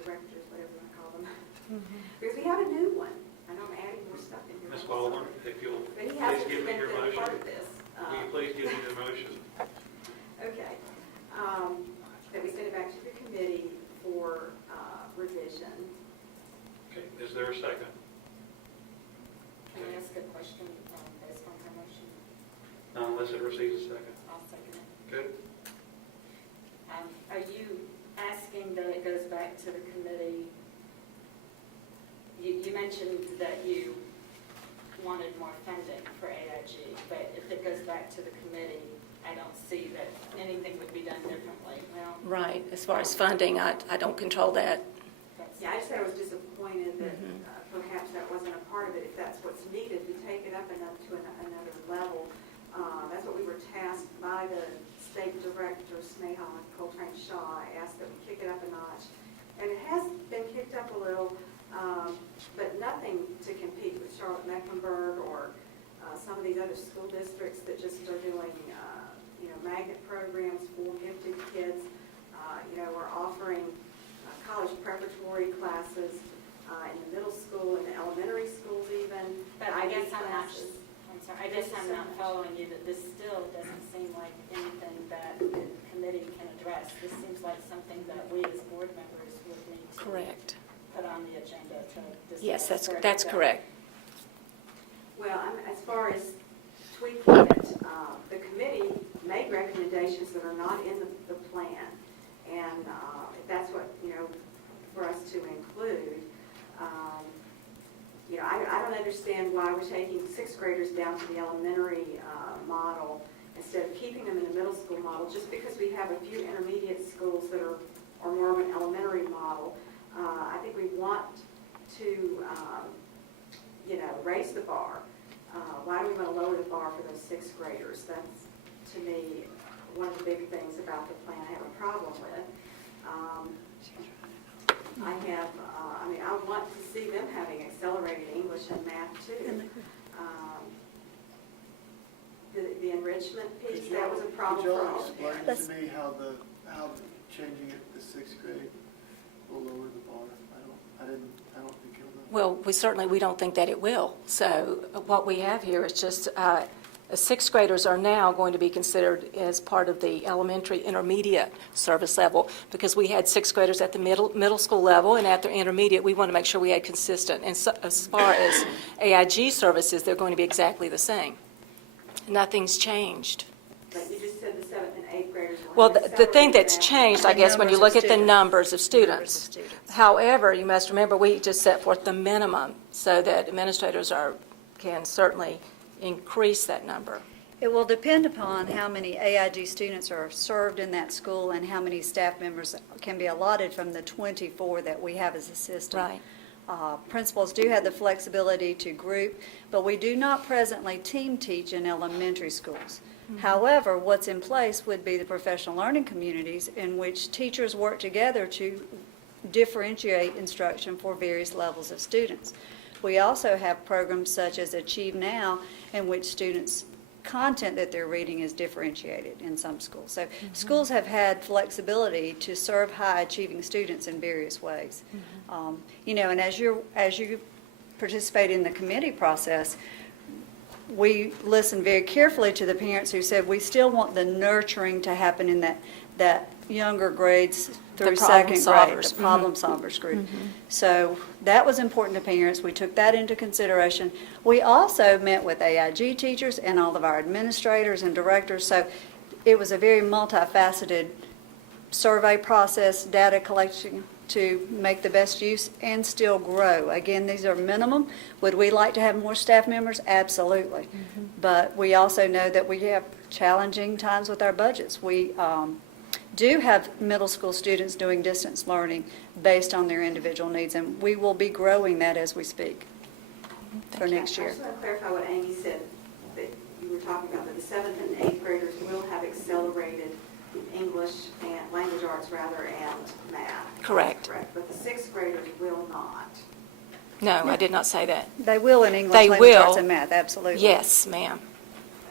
directors, whatever you want to call them. Because we have a new one. I know I'm adding more stuff in here. Ms. Baldwin, if you'll But he please hasn't give me been your a motion. part of this. Will you please give me your motion? Okay. That we send it back to the committee for revision. Okay, is there a second? Can I ask a question based on her motion? Unless it receives a second. I'll second it. Good. Are you asking that it goes back to the committee? You mentioned that you wanted more funding for AIG, but if it goes back to the committee, I don't see that anything would be done differently. Well, Right, as far as funding, I don't control that. Yeah, I just said I was disappointed that perhaps that wasn't a part of it. If that's what's needed, to take it up to another level. That's what we were tasked by the state director, Sneha Coltrane-Shaw. I asked that we kick it up a notch. And it has been kicked up a little, but nothing to compete with Charlotte-Mecklenburg or some of these other school districts that just are doing, magnet programs for gifted kids. We're offering college preparatory classes in the middle school and the elementary schools even. But I guess I'm not Classes. following you, that this still doesn't seem like anything that the committee can address. This seems like something that we as board members would need to Correct. put on the agenda to discuss. Yes, that's further. correct. Well, as far as tweaking it, the committee made recommendations that are not in the plan. And if that's what, for us to include, I don't understand why we're taking sixth graders down to the elementary model instead of keeping them in the middle school model, just because we have a few intermediate schools that are more of an elementary model. I think we want to, raise the bar. Why do we want to lower the bar for those sixth graders? That's, to me, one of the big things about the plan I have a problem with. I want to see them having accelerated English and math too. The enrichment piece, that was a problem for all Could of y'all them. explain to me how changing it to sixth grade will lower the bar? I don't think it'll. Well, we don't think that it will. So what we have here is just sixth graders are now going to be considered as part of the elementary intermediate service level, because we had sixth graders at the middle school level, and at the intermediate, we want to make sure we had consistent. And so, as far as AIG services, they're going to be exactly the same. Nothing's changed. But you just said the seventh and eighth graders will Well, have the thing accelerated that's math. changed, I guess, when you look at the numbers of students. However, you must remember, we just set forth the minimum so that administrators can certainly increase that number. It will depend upon how many AIG students are served in that school and how many staff members can be allotted from the 24 that we have as a system. Right. Principals do have the flexibility to group, but we do not presently team teach in elementary schools. However, what's in place would be the professional learning communities in which teachers work together to differentiate instruction for various levels of students. We also have programs such as Achieve Now, in which students content that they're reading is differentiated in some schools. So schools have had flexibility to serve high-achieving students in various ways. You know, and as you participate in the committee process, we listened very carefully to the parents who said, we still want the nurturing to happen in that younger grades through second grade, the problem solvers group. So that was important to parents. We took that into consideration. We also met with AIG teachers and all of our administrators and directors. So it was a very multifaceted survey process, data collection to make the best use and still grow. Again, these are minimum. Would we like to have more staff members? Absolutely. But we also know that we have challenging times with our budgets. We do have middle school students doing distance learning based on their individual needs, and we will be growing that as we speak for next year. I just want to clarify what Amy said, that you were talking about, that the 7th and 8th graders will have accelerated English and language arts rather and math. Correct. Correct, but the 6th graders will not. No, I did not say that. They will in English, They language will. arts, and math, absolutely. Yes, ma'am.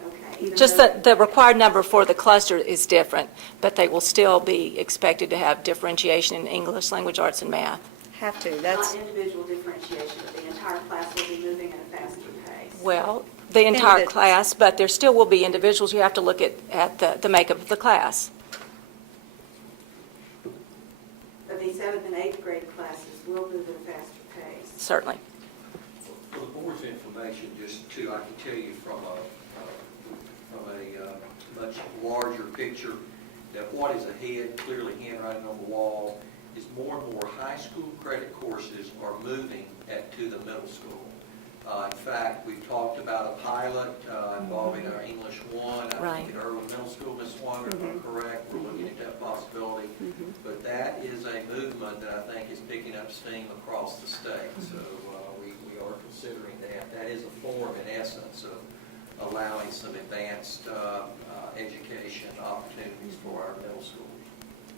Okay. even Just though- the required number for the cluster is different, but they will still be expected to have differentiation in English, language arts, and math. Have to, Not that's, individual differentiation, but the entire class will be moving at a faster pace. Well, the entire Individuals. class, but there still will be individuals. You have to look at the makeup of the class. But the 7th and 8th grade classes will move at a faster pace. Certainly. For the board's information, just too, I can tell you from a much larger picture, that what is ahead, clearly handwriting on the wall, is more and more high school credit courses are moving to the middle school. In fact, we've talked about a pilot involving our English 1, I think in Irwin Middle School, Ms. Swanger, if I'm correct, we're looking at that possibility. But that is a movement that I think is picking up steam across the state, so we are considering that. That is a form, in essence, of allowing some advanced education opportunities for our middle schools.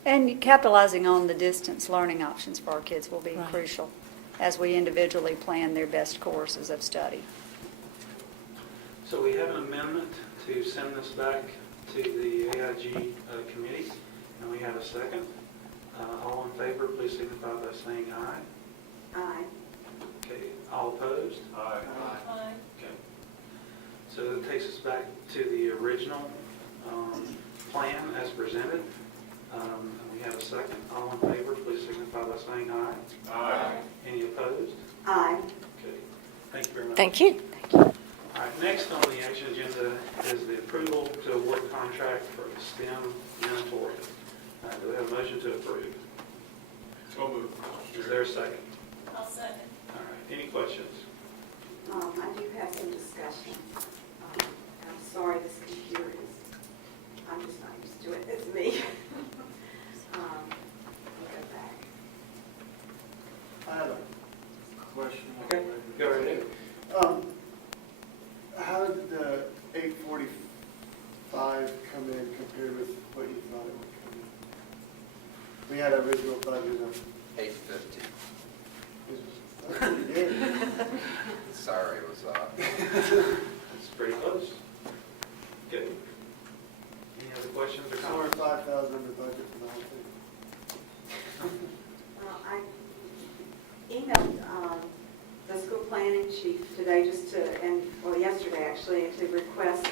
and capitalizing on the distance learning options for our kids will be Right. crucial as we individually plan their best courses of study. So we have an amendment to send this back to the AIG committee, and we have a second. All in favor, please signify by saying aye. Aye. Okay, all opposed? Aye. Okay. So that takes us back to the original plan as presented. We have a second. All in favor, please signify by saying aye. Aye. Any opposed? Aye. Okay, thank you very much. Thank you. All right, next on the action agenda is the approval to award contract for the STEM mentoring. Do we have a motion to approve? So moved. Is there a second? I'll second. All right, any questions? I do have some discussion. I'm sorry, this computer is, I'm just not used to it. It's me. I'll go back. I have a question. Okay, go right ahead. How did the 845 come in compared with what you thought it would come in? We had an original budget of, 850. that's pretty good. Sorry, it was off. It's pretty close. Good. Any other questions or Somewhere comments? 5,000 under budget for the whole thing. I emailed the school planning chief today yesterday actually, to request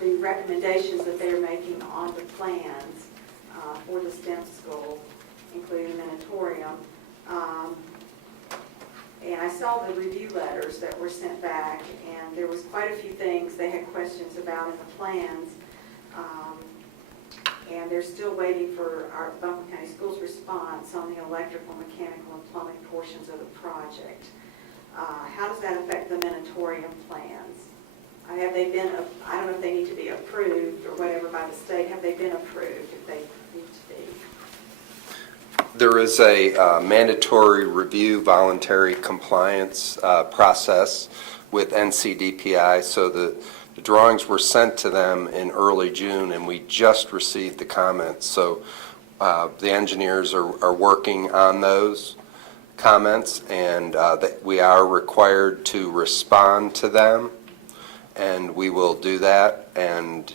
the recommendations that they are making on the plans for the STEM school, including the natatorium. And I saw the review letters that were sent back, and there was quite a few things they had questions about in the plans. And they're still waiting for our Buncombe County Schools' response on the electrical, mechanical, and plumbing portions of the project. How does that affect the natatorium plans? Have they been, I don't know if they need to be approved or whatever by the state. Have they been approved if they need to be? There is a mandatory review voluntary compliance process with NCDPI, so the drawings were sent to them in early June, and we just received the comments. So the engineers are working on those comments, and that we are required to respond to them. and we will do that. And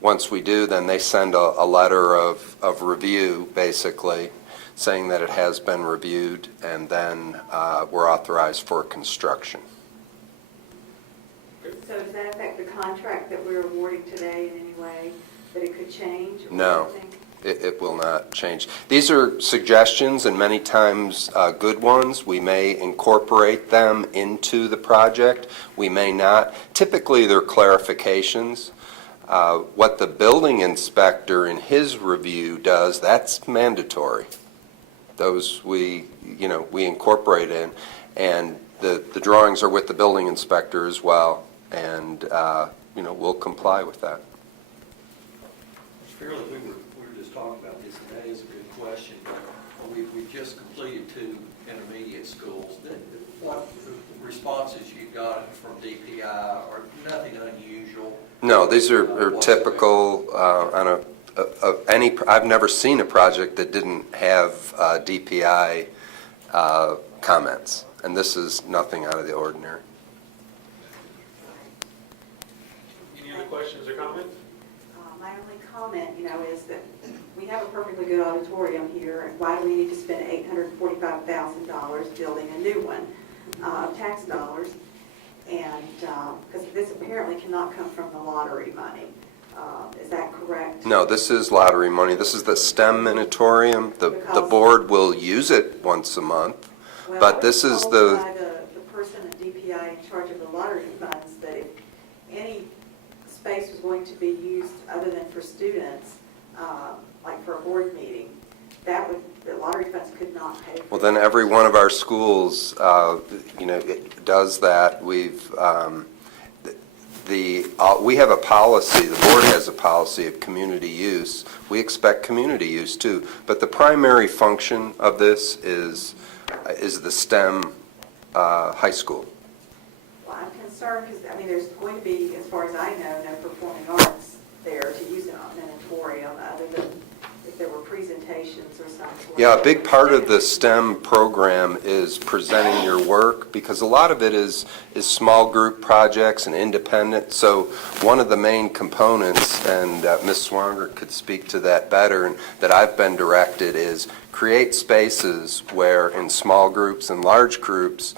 once we do, then they send a letter of review, basically, saying that it has been reviewed, and then we're authorized for construction. So does that affect the contract that we're awarding today in any way, that it could change? or No. anything? It will not change. These are suggestions, and many times good ones. We may incorporate them into the project. We may not. Typically, they're clarifications. What the building inspector in his review does, that's mandatory. Those we incorporate in, and the drawings are with the building inspector as well, and we'll comply with that. Fairly, we were just talking about this, and that is a good question. We've just completed 2 intermediate schools. What responses you got from DPI are nothing unusual? No, these are typical on I've never seen a project that didn't have DPI comments, and this is nothing out of the ordinary. Any other questions or comments? My only comment, is that we have a perfectly good auditorium here, and why do we need to spend $845,000 building a new one of tax dollars? And, because this apparently cannot come from the lottery money. Is that correct? No, this is lottery money. This is the STEM Minitorium. The board will use it once a month, but this is the... By the person at DPI in charge of the lottery funds, that if any space was going to be used other than for students, like for a board meeting, the lottery funds could not pay for. Well, then every one of our schools, it does that. We have a policy, the board has a policy of community use. We expect community use too, but the primary function of this is the STEM high school. Well, I'm concerned because, there's going to be, as far as I know, no performing arts there to use an auditorium other than if there were presentations or something. Yeah, a big part of the STEM program is presenting your work, because a lot of it is small group projects and independent. So one of the main components, and Ms. Swanger could speak to that better, and that I've been directed, is create spaces where in small groups and large groups,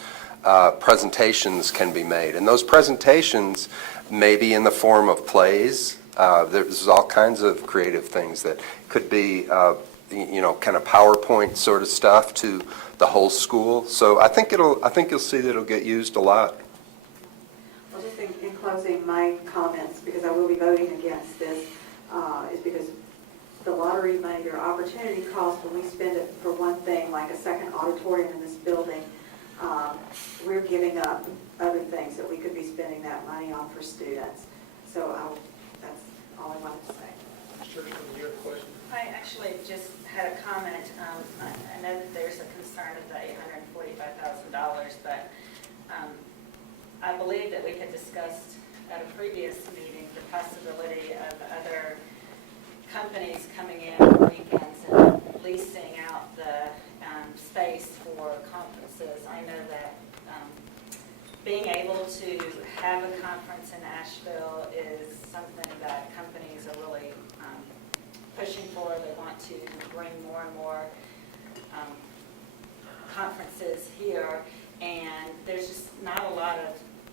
presentations can be made. And those presentations may be in the form of plays. There's all kinds of creative things that could be, kind of PowerPoint sort of stuff to the whole school. So I think you'll see that it'll get used a lot. Well, just in closing, my comments, because I will be voting against this, is because the lottery money, their opportunity cost, when we spend it for one thing, like a second auditorium in this building, we're giving up other things that we could be spending that money on for students. So that's all I wanted to say. Sure, you have a question? I actually just had a comment. I know that there's a concern of the $845,000, but I believe that we had discussed at a previous meeting the possibility of other companies coming in on weekends and leasing out the space for conferences. I know that being able to have a conference in Asheville is something that companies are really pushing for. They want to bring more and more conferences here, and there's just not a lot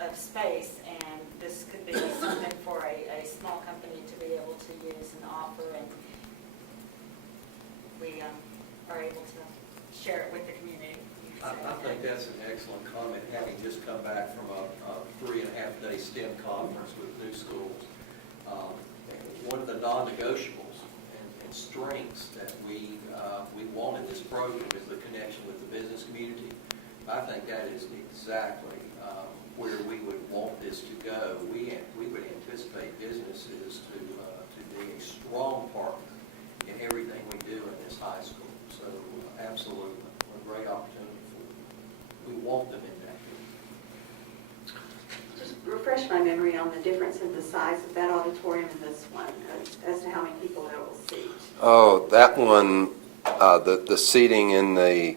of space, and this could be something for a small company to be able to use and offer, and we are able to share it with the community. I think that's an excellent comment, having just come back from a 3.5-day STEM conference with new schools. One of the non-negotiables and strengths that we want in this program is the connection with the business community. I think that is exactly where we would want this to go. We would anticipate businesses to be a strong partner in everything we do in this high school. So absolutely, a great opportunity for them. We want them in that group. Just refresh my memory on the difference in the size of that auditorium and this one, as to how many people it will seat. Oh, that one, the seating in the...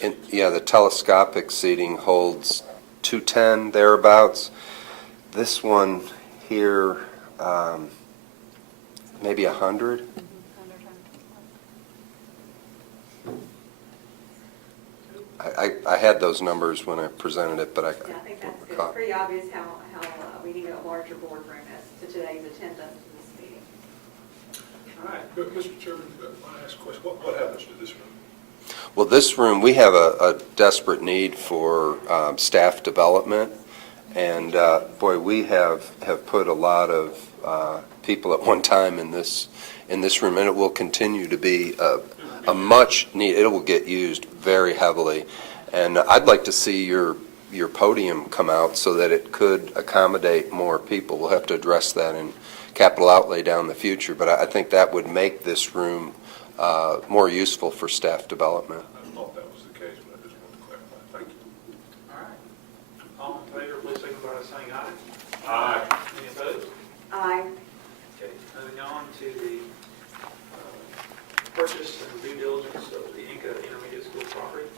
the telescopic seating holds 210 thereabouts. This one here, maybe 100? I had those numbers when I presented it, but I Yeah, I think that's good. recall. It's pretty obvious how we need a larger boardroom as to today's attendance to this meeting. All right, but Mr. Chairman, I ask a question, what happens to this room? Well, this room, we have a desperate need for staff development. And, boy, we have put a lot of people at one time in this room, and it will continue to be a much need. It will get used very heavily. And I'd like to see your podium come out so that it could accommodate more people. We'll have to address that in capital outlay down the future, but I think that would make this room more useful for staff development. I thought that was the case, but I just wanted to clarify. Thank you. All right. All in favor, please signify by saying aye. Aye. Any opposed? Aye. Okay, moving on to the purchase and due diligence of the Inca Intermediate School property.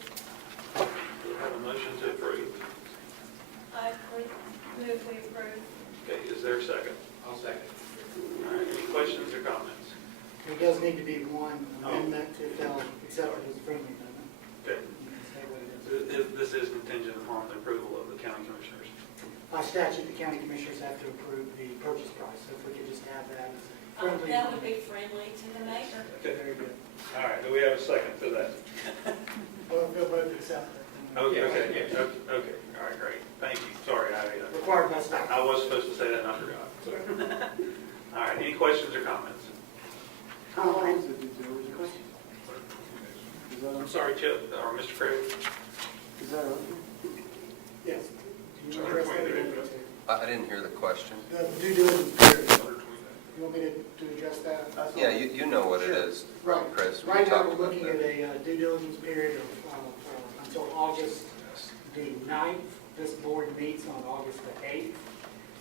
Do we have a motion to approve? I move we approve. Okay, is there a second? I'll second. All right, any questions or comments? There does need to be one amendment if they'll accept it as a friendly amendment. Okay, You can say what it is. this is contingent upon the approval of the county commissioners. By statute, the county commissioners have to approve the purchase price, so if we could just have that as a friendly. That would be friendly to the mayor. Okay, Very good. all right, do we have a second to that? Well, they'll both accept it. Okay, okay, all right, great, thank you, sorry, Required by statute. I was supposed to say that and I forgot. All right, any questions or comments? I'm sorry, Chip, or Mr. Craig? Is that open? Yes. Do you want to address that or do you want me to? I didn't hear the question. The due diligence period. You want me to address that? Yeah, you know what it Sure. is, Right. Chris. We Right now, talked we're about looking that. at a due diligence period of, until August the 9th. This board meets on August the 8th.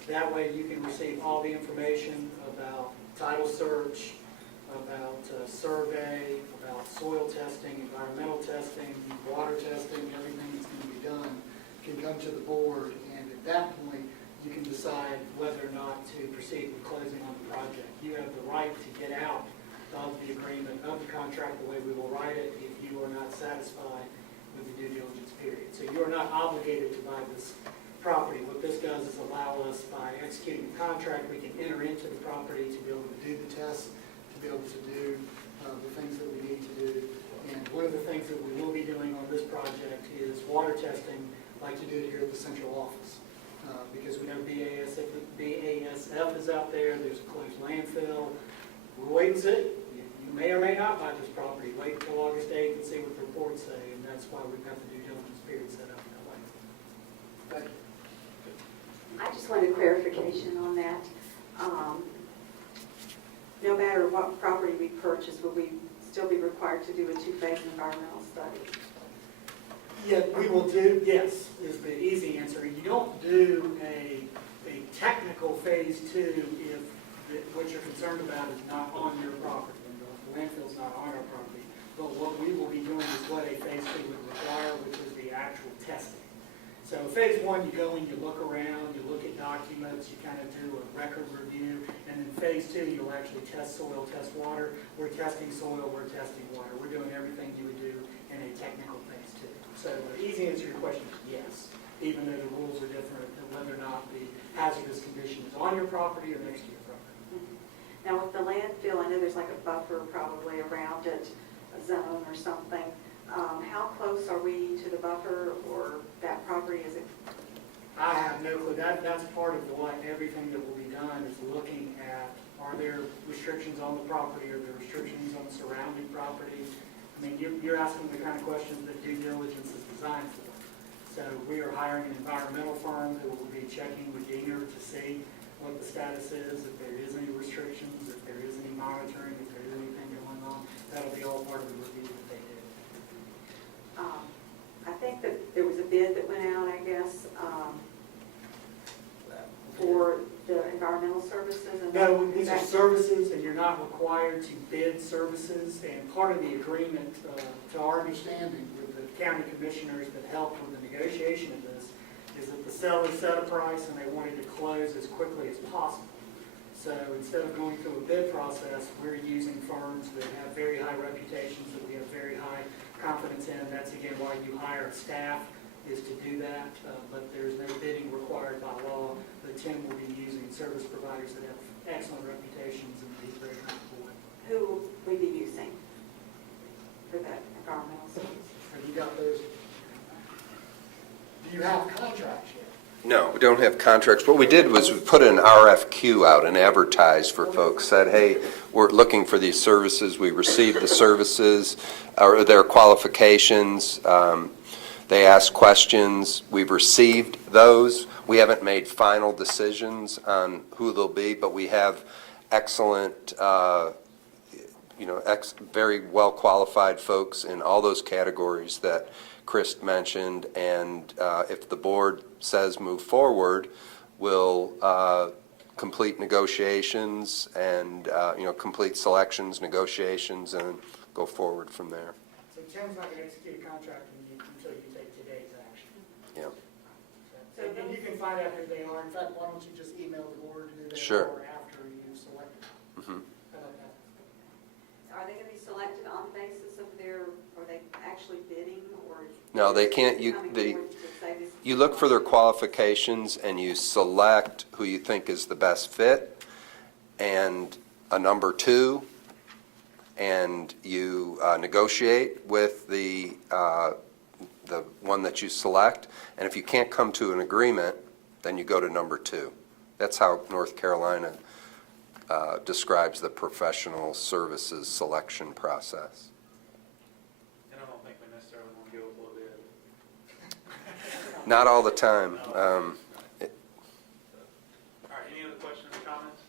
That way, you can receive all the information about title search, about survey, about soil testing, environmental testing, water testing, everything that's going to be done can come to the board, and at that point, you can decide whether or not to proceed with closing on the project. You have the right to get out of the agreement, of the contract, the way we will write it, if you are not satisfied with the due diligence period. So you are not obligated to buy this property. What this does is allow us, by executing the contract, we can enter into the property to be able to do the tests, to be able to do the things that we need to do. And one of the things that we will be doing on this project is water testing, like you did here at the central office. Because we know BASF is out there, there's a closed landfill. We'll wait and see. You may or may not buy this property. Wait until August 8th and see what the reports say, and that's why we've got the due diligence period set up that way. Thank you. I just wanted clarification on that. No matter what property we purchase, will we still be required to do a two-phase environmental study? Yeah, we will do, yes, is the easy answer. You don't do a technical phase two if what you're concerned about is not on your property. And the landfill's not on our property. But what we will be doing is what a phase two would require, which is the actual testing. So phase one, you go and you look around, you look at documents, you kind of do a record review, and then phase two, you'll actually test soil, test water. We're testing soil, we're testing water. We're doing everything you would do in a technical phase two. So the easy answer to your question is yes, even though the rules are different than whether or not the hazardous condition is on your property or next to your property. Now with the landfill, I know there's like a buffer probably around it, a zone or something. How close are we to the buffer or that property is it? I have no clue. That's part of what everything that will be done is looking at, are there restrictions on the property, are there restrictions on the surrounding property? I mean, you're asking the kind of questions that due diligence is designed for. So we are hiring an environmental firm who will be checking with Diener to see what the status is, if there is any restrictions, if there is any monitoring, if there is anything going on. That'll be all part of the review that they do. I think that there was a bid that went out, I guess, for the environmental services. And No, these are services, and you're not required to bid services. And part of the agreement, to our understanding, with the county commissioners that helped with the negotiation of this, is that the seller set a price and they wanted to close as quickly as possible. So instead of going through a bid process, we're using firms that have very high reputations, that we have very high confidence in. That's again why you hire staff, is to do that, but there's no bidding required by law. But Tim will be using service providers that have excellent reputations and he's very comfortable with. Who will we be using for that environmental service? Have you got those? Do you have contracts yet? No, we don't have contracts. What we did was we put an RFQ out and advertised for folks, said, hey, we're looking for these services. We received the services, or their qualifications. They asked questions. We've received those. We haven't made final decisions on who they'll be, but we have excellent, very well-qualified folks in all those categories that Chris mentioned, and if the board says move forward, we'll complete negotiations and, complete selections, negotiations, and go forward from there. So Tim's not going to execute a contract until you take today's action. Yeah. And then you can find out who they are. In fact, why don't you just email the board who they Sure. are after you select them? How about that? Are they going to be selected on the basis of are they actually bidding or? No, they can't. You look for their qualifications and you select who you think is the best fit and a number two, and you negotiate with the one that you select. And if you can't come to an agreement, then you go to number two. That's how North Carolina describes the professional services selection process. And I don't think we necessarily want to go with low bid. Not all the time. All right, any other questions or comments?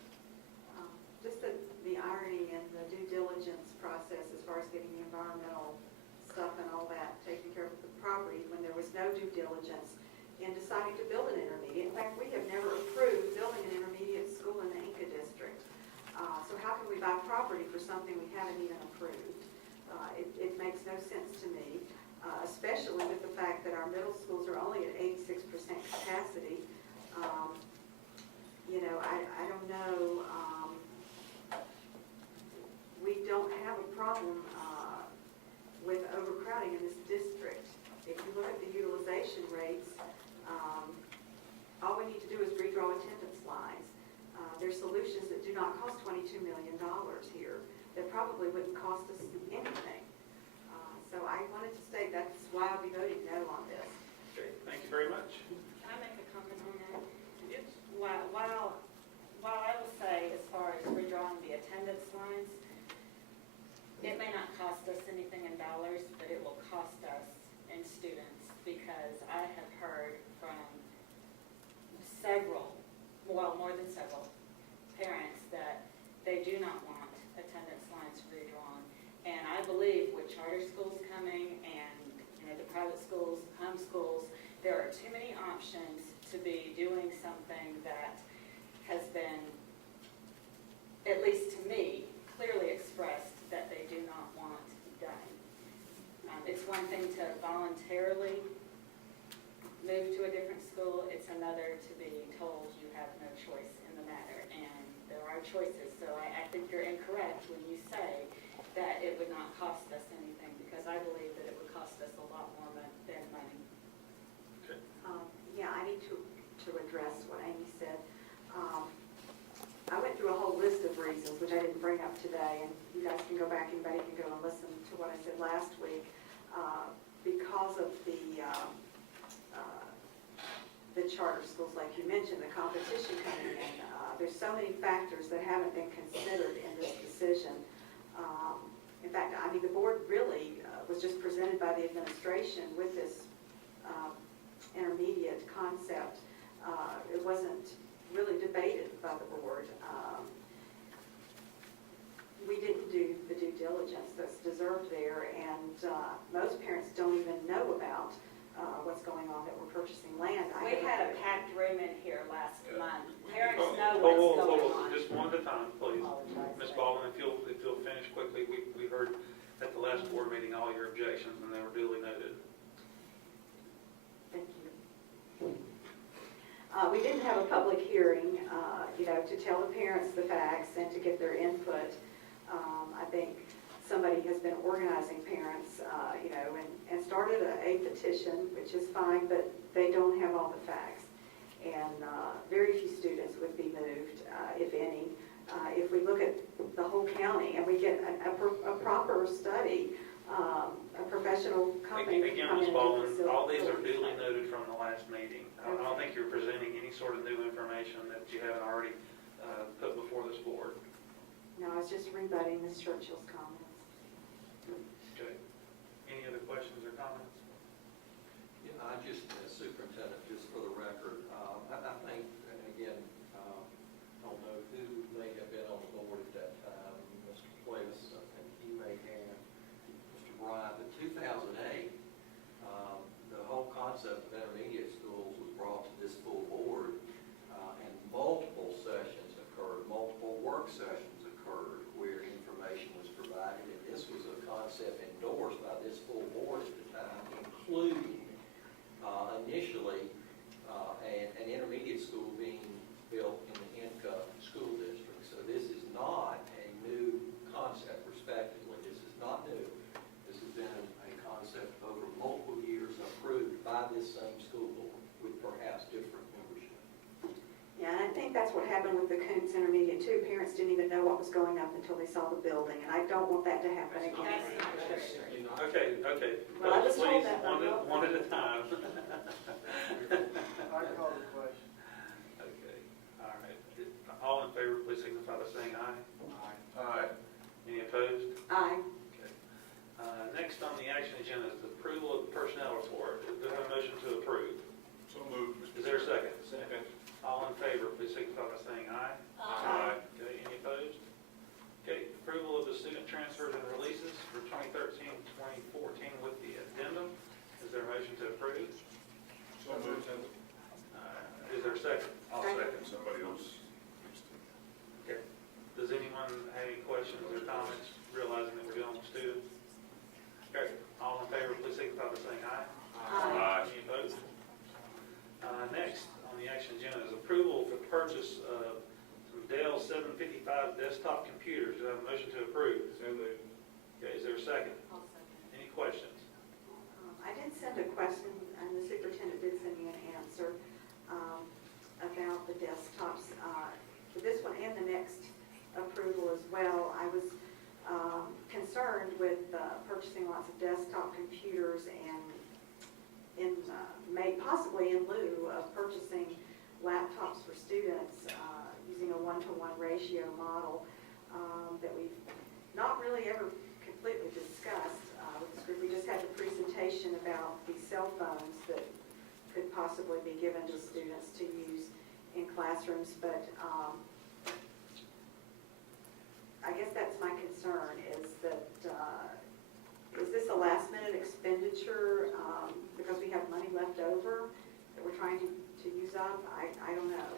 Just the irony and the due diligence process as far as getting the environmental stuff and all that taken care of with the property when there was no due diligence in deciding to build an intermediate. In fact, we have never approved building an intermediate school in the Inca district. So how can we buy property for something we haven't even approved? It makes no sense to me, especially with the fact that our middle schools are only at 86% capacity. I don't know. We don't have a problem with overcrowding in this district. If you look at the utilization rates, all we need to do is redraw attendance lines. There's solutions that do not cost $22 million here that probably wouldn't cost us anything. So I wanted to state that's why I'll be voting no on this. Okay, thank you very much. Can I make a comment on that? While I will say, as far as redrawing the attendance lines, it may not cost us anything in dollars, but it will cost us in students, because I have heard from more than several parents that they do not want attendance lines redrawn. And I believe with charter schools coming and the private schools, homeschools, there are too many options to be doing something that has been, at least to me, clearly expressed that they do not want done. It's one thing to voluntarily move to a different school. It's another to be told you have no choice in the matter. And there are choices. So I think you're incorrect when you say that it would not cost us anything, because I believe that it would cost us a lot more than money. Okay. Yeah, I need to address what Amy said. I went through a whole list of reasons, which I didn't bring up today, and you guys can go back, anybody can go and listen to what I said last week. Because of the charter schools, like you mentioned, the competition coming in, there's so many factors that haven't been considered in this decision. In fact, the board really was just presented by the administration with this intermediate concept. It wasn't really debated by the board. We didn't do the due diligence that's deserved there, and most parents don't even know about what's going on, that we're purchasing land. We had a packed room in here last month. Parents know what's going on. Just one at a time, please. Ms. Baldwin, if you'll finish quickly, we heard at the last board meeting all your objections, and they were duly noted. Thank you. We didn't have a public hearing, to tell the parents the facts and to get their input. I think somebody has been organizing parents, and started a petition, which is fine, but they don't have all the facts. And very few students would be moved, if any. If we look at the whole county and we get a proper study, a professional company. Again, Ms. Baldwin, all these are duly noted from the last meeting. I don't think you're presenting any sort of new information that you haven't already put before this board. No, I was just rebutting Ms. Churchill's comments. Okay. Any other questions or comments? Yeah, I just, as superintendent, just for the record, I think, and again, I don't know who may have been on the board at that time, Mr. Cuevas, I think he may have, Mr. Bryant, but 2008, the whole concept of intermediate schools was brought to this full board, and multiple sessions occurred, multiple work sessions occurred where information was provided, and this was a concept endorsed by this full board at the time, including initially an intermediate school being built in the Income School District. So this is not a new concept, respectively. This is not new. This has been a concept over multiple years approved by this same school board with perhaps different membership. Yeah, and I think that's what happened with the Coombs Intermediate too. Parents didn't even know what was going up until they saw the building, and I don't want that to happen again. Okay. Well, I was told Please, that, but one at a time. I call the question. Okay, all right. All in favor, please signify by saying aye. Aye. Any opposed? Aye. Okay. Next on the action agenda is the approval of the personnel report. Do I have a motion to approve? So moved. Is there a second? Second. All in favor, please signify by saying aye. Aye. Okay, any opposed? Okay, approval of the student transfers and releases for 2013-2014 with the addendum. Is there a motion to approve? So moved. Is there a second? I'll second somebody else. Okay. Does anyone have any questions or comments, realizing that we're dealing with students? Okay, all in favor, please signify by saying aye. Aye. Any opposed? Next on the action agenda is approval for purchase of some Dell 755 desktop computers. Do I have a motion to approve? So moved. Okay, is there a second? I'll second. Any questions? I did send a question, and the superintendent did send me an answer about the desktops. For this one and the next approval as well, I was concerned with purchasing lots of desktop computers and possibly in lieu of purchasing laptops for students using a 1-to-1 ratio model that we've not really ever completely discussed with this group. We just had the presentation about the cell phones that could possibly be given to students to use in classrooms, but I guess that's my concern, is that, is this a last-minute expenditure because we have money left over that we're trying to use up? I don't know.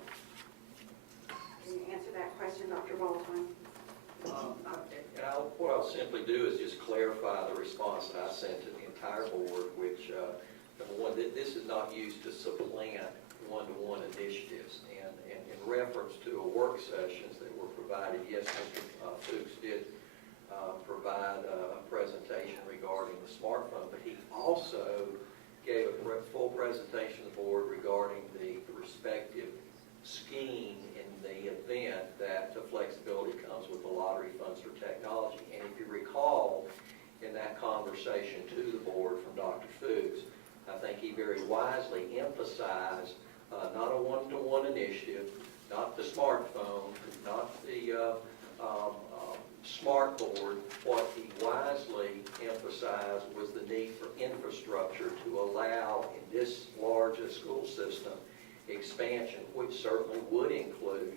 Can you answer that question, Dr. Baldwin? What I'll simply do is just clarify the response that I sent to the entire board, which, number one, this is not used to supplant one-to-one initiatives. And in reference to a work sessions that were provided, yes, Mr. Fuchs did provide a presentation regarding the smartphone, but he also gave a full presentation to the board regarding the respective scheme in the event that the flexibility comes with the lottery funds for technology. And if you recall, in that conversation to the board from Dr. Fuchs, I think he very wisely emphasized not a one-to-one initiative, not the smartphone, not the smart board. What he wisely emphasized was the need for infrastructure to allow, in this large a school system, expansion, which certainly would include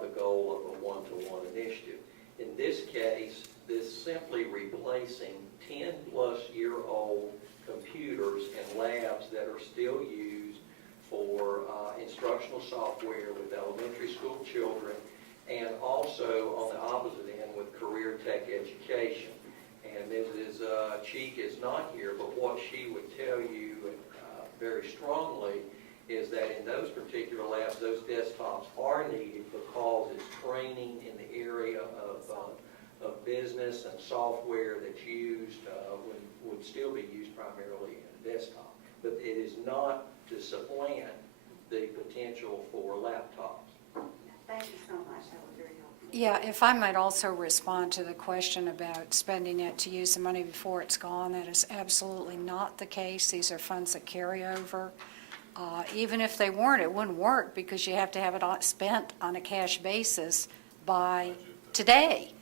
the goal of a one-to-one initiative. In this case, this simply replacing 10-plus-year-old computers and labs that are still used for instructional software with elementary school children, and also on the opposite end with career tech education. And Mrs. Cheek is not here, but what she would tell you very strongly is that in those particular labs, those desktops are needed because it's training in the area of business and software that's used, would still be used primarily in a desktop. But it is not to supplant the potential for laptops. Thank you so much, that was very helpful. Yeah, if I might also respond to the question about spending it to use the money before it's gone, that is absolutely not the case. These are funds that carry over. Even if they weren't, it wouldn't work because you have to have it spent on a cash basis by today.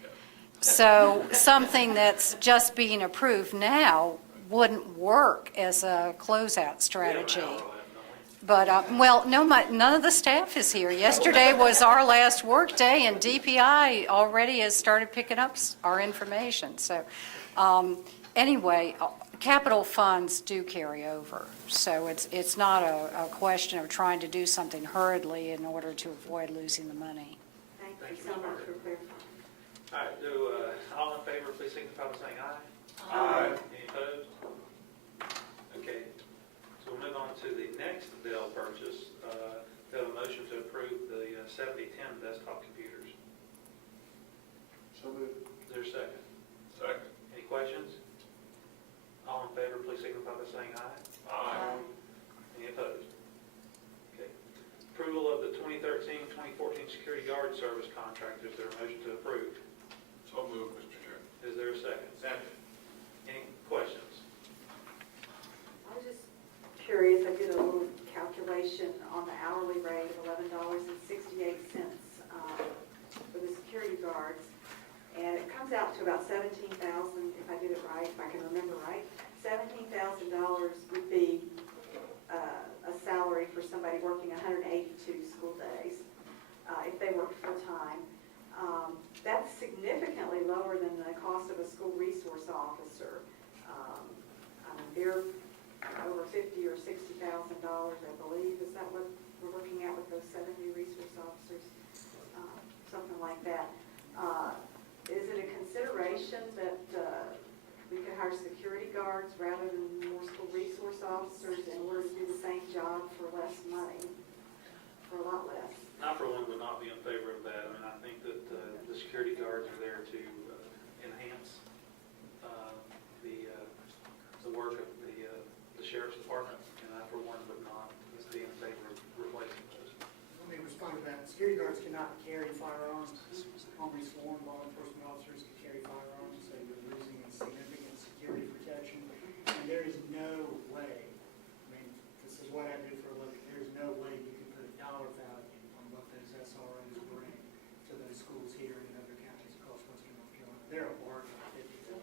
So something that's just being approved now wouldn't work as a closeout strategy. But, well, no, none of the staff is here. Yesterday was our last work day, and DPI already has started picking up our information. So anyway, capital funds do carry over. So it's not a question of trying to do something hurriedly in order to avoid losing the money. Thank you so much for clarifying. All right, all in favor, please signify by saying aye. Aye. Any opposed? Okay, so we'll move on to the next Dell purchase. We have a motion to approve the 7010 desktop computers. So moved. Is there a second? Second. Any questions? All in favor, please signify by saying aye. Aye. Any opposed? Okay. Approval of the 2013-2014 security guard service contract. Is there a motion to approve? So moved, Mr. Chairman. Is there a second? Second. Any questions? I was just curious, I did a little calculation on the hourly rate of $11.68 for the security guards, and it comes out to about $17,000, if I did it right, if I can remember right. $17,000 would be a salary for somebody working 182 school days if they worked full-time. That's significantly lower than the cost of a school resource officer. I mean, they're over $50,000 or $60,000, I believe. Is that what we're looking at with those 70 resource officers? Something like that. Is it a consideration that we could hire security guards rather than more school resource officers in order to do the same job for less money, for a lot less? I, for one, would not be in favor of that. I mean, I think that the security guards are there to enhance the work of the sheriff's department, and I, for one, would not be in favor of replacing those. Let me respond to that. Security guards cannot carry firearms. Only sworn law enforcement officers can carry firearms, so you're losing significant security protection. And there is no way, I mean, this is what I do for a living, there's no way you can put a dollar value on what those SROs bring to those schools here and in other counties across western North Carolina. They're a bargain at $50,000.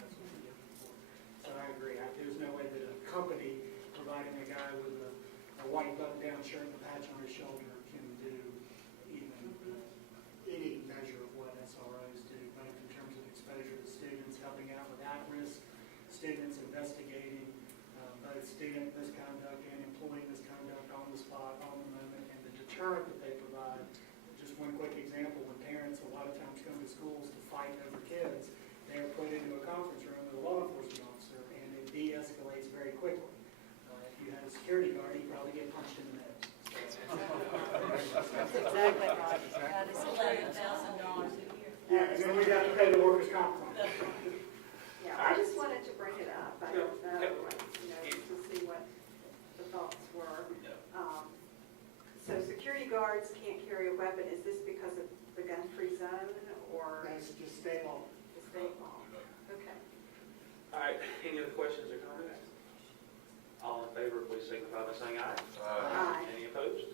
That's what we get them for. So I agree. There's no way that a company providing a guy with a white button-down shirt and a patch on his shoulder can do even any measure of what SROs do, both in terms of exposure to students, helping out with at-risk students, investigating both student misconduct and employee misconduct on the spot, on the moment, and the deterrent that they provide. Just one quick example, when parents a lot of times come to schools to fight over kids, they are put into a conference room with a law enforcement officer, and it de-escalates very quickly. If you had a security guard, you'd probably get punched in the nose. That's exactly right. That is $11,000 a year. Yeah, and then we'd have to pay the workers' comp claim. Yeah, I just wanted to bring it up. I don't know, to see what the thoughts were. So security guards can't carry a weapon. Is this because of the gun-free zone or That's just state law. the state law? Okay. All right, any other questions or comments? All in favor, please signify by saying aye. Aye. Any opposed?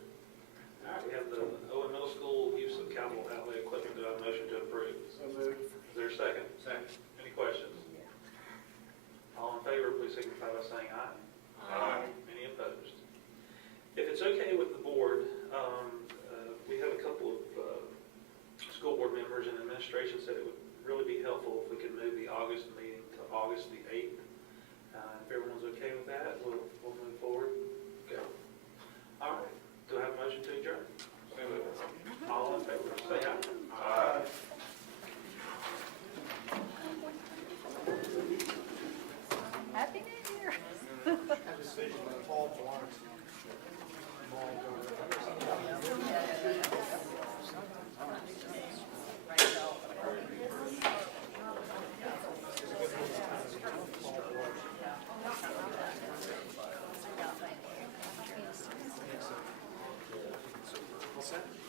All right, we have the Owen Middle School use of capital outlay equipment. Do I have a motion to approve? So moved. Is there a second? Second. Any questions? All in favor, please signify by saying aye. Aye. Any opposed? If it's okay with the board, we have a couple of school board members and administration said it would really be helpful if we could move the August meeting to August the 8th. If everyone's okay with that, we'll move forward. Okay. All right. Do I have a motion to adjourn? All in favor, say aye. Happy New Year. Decision by Paul Florence. All set?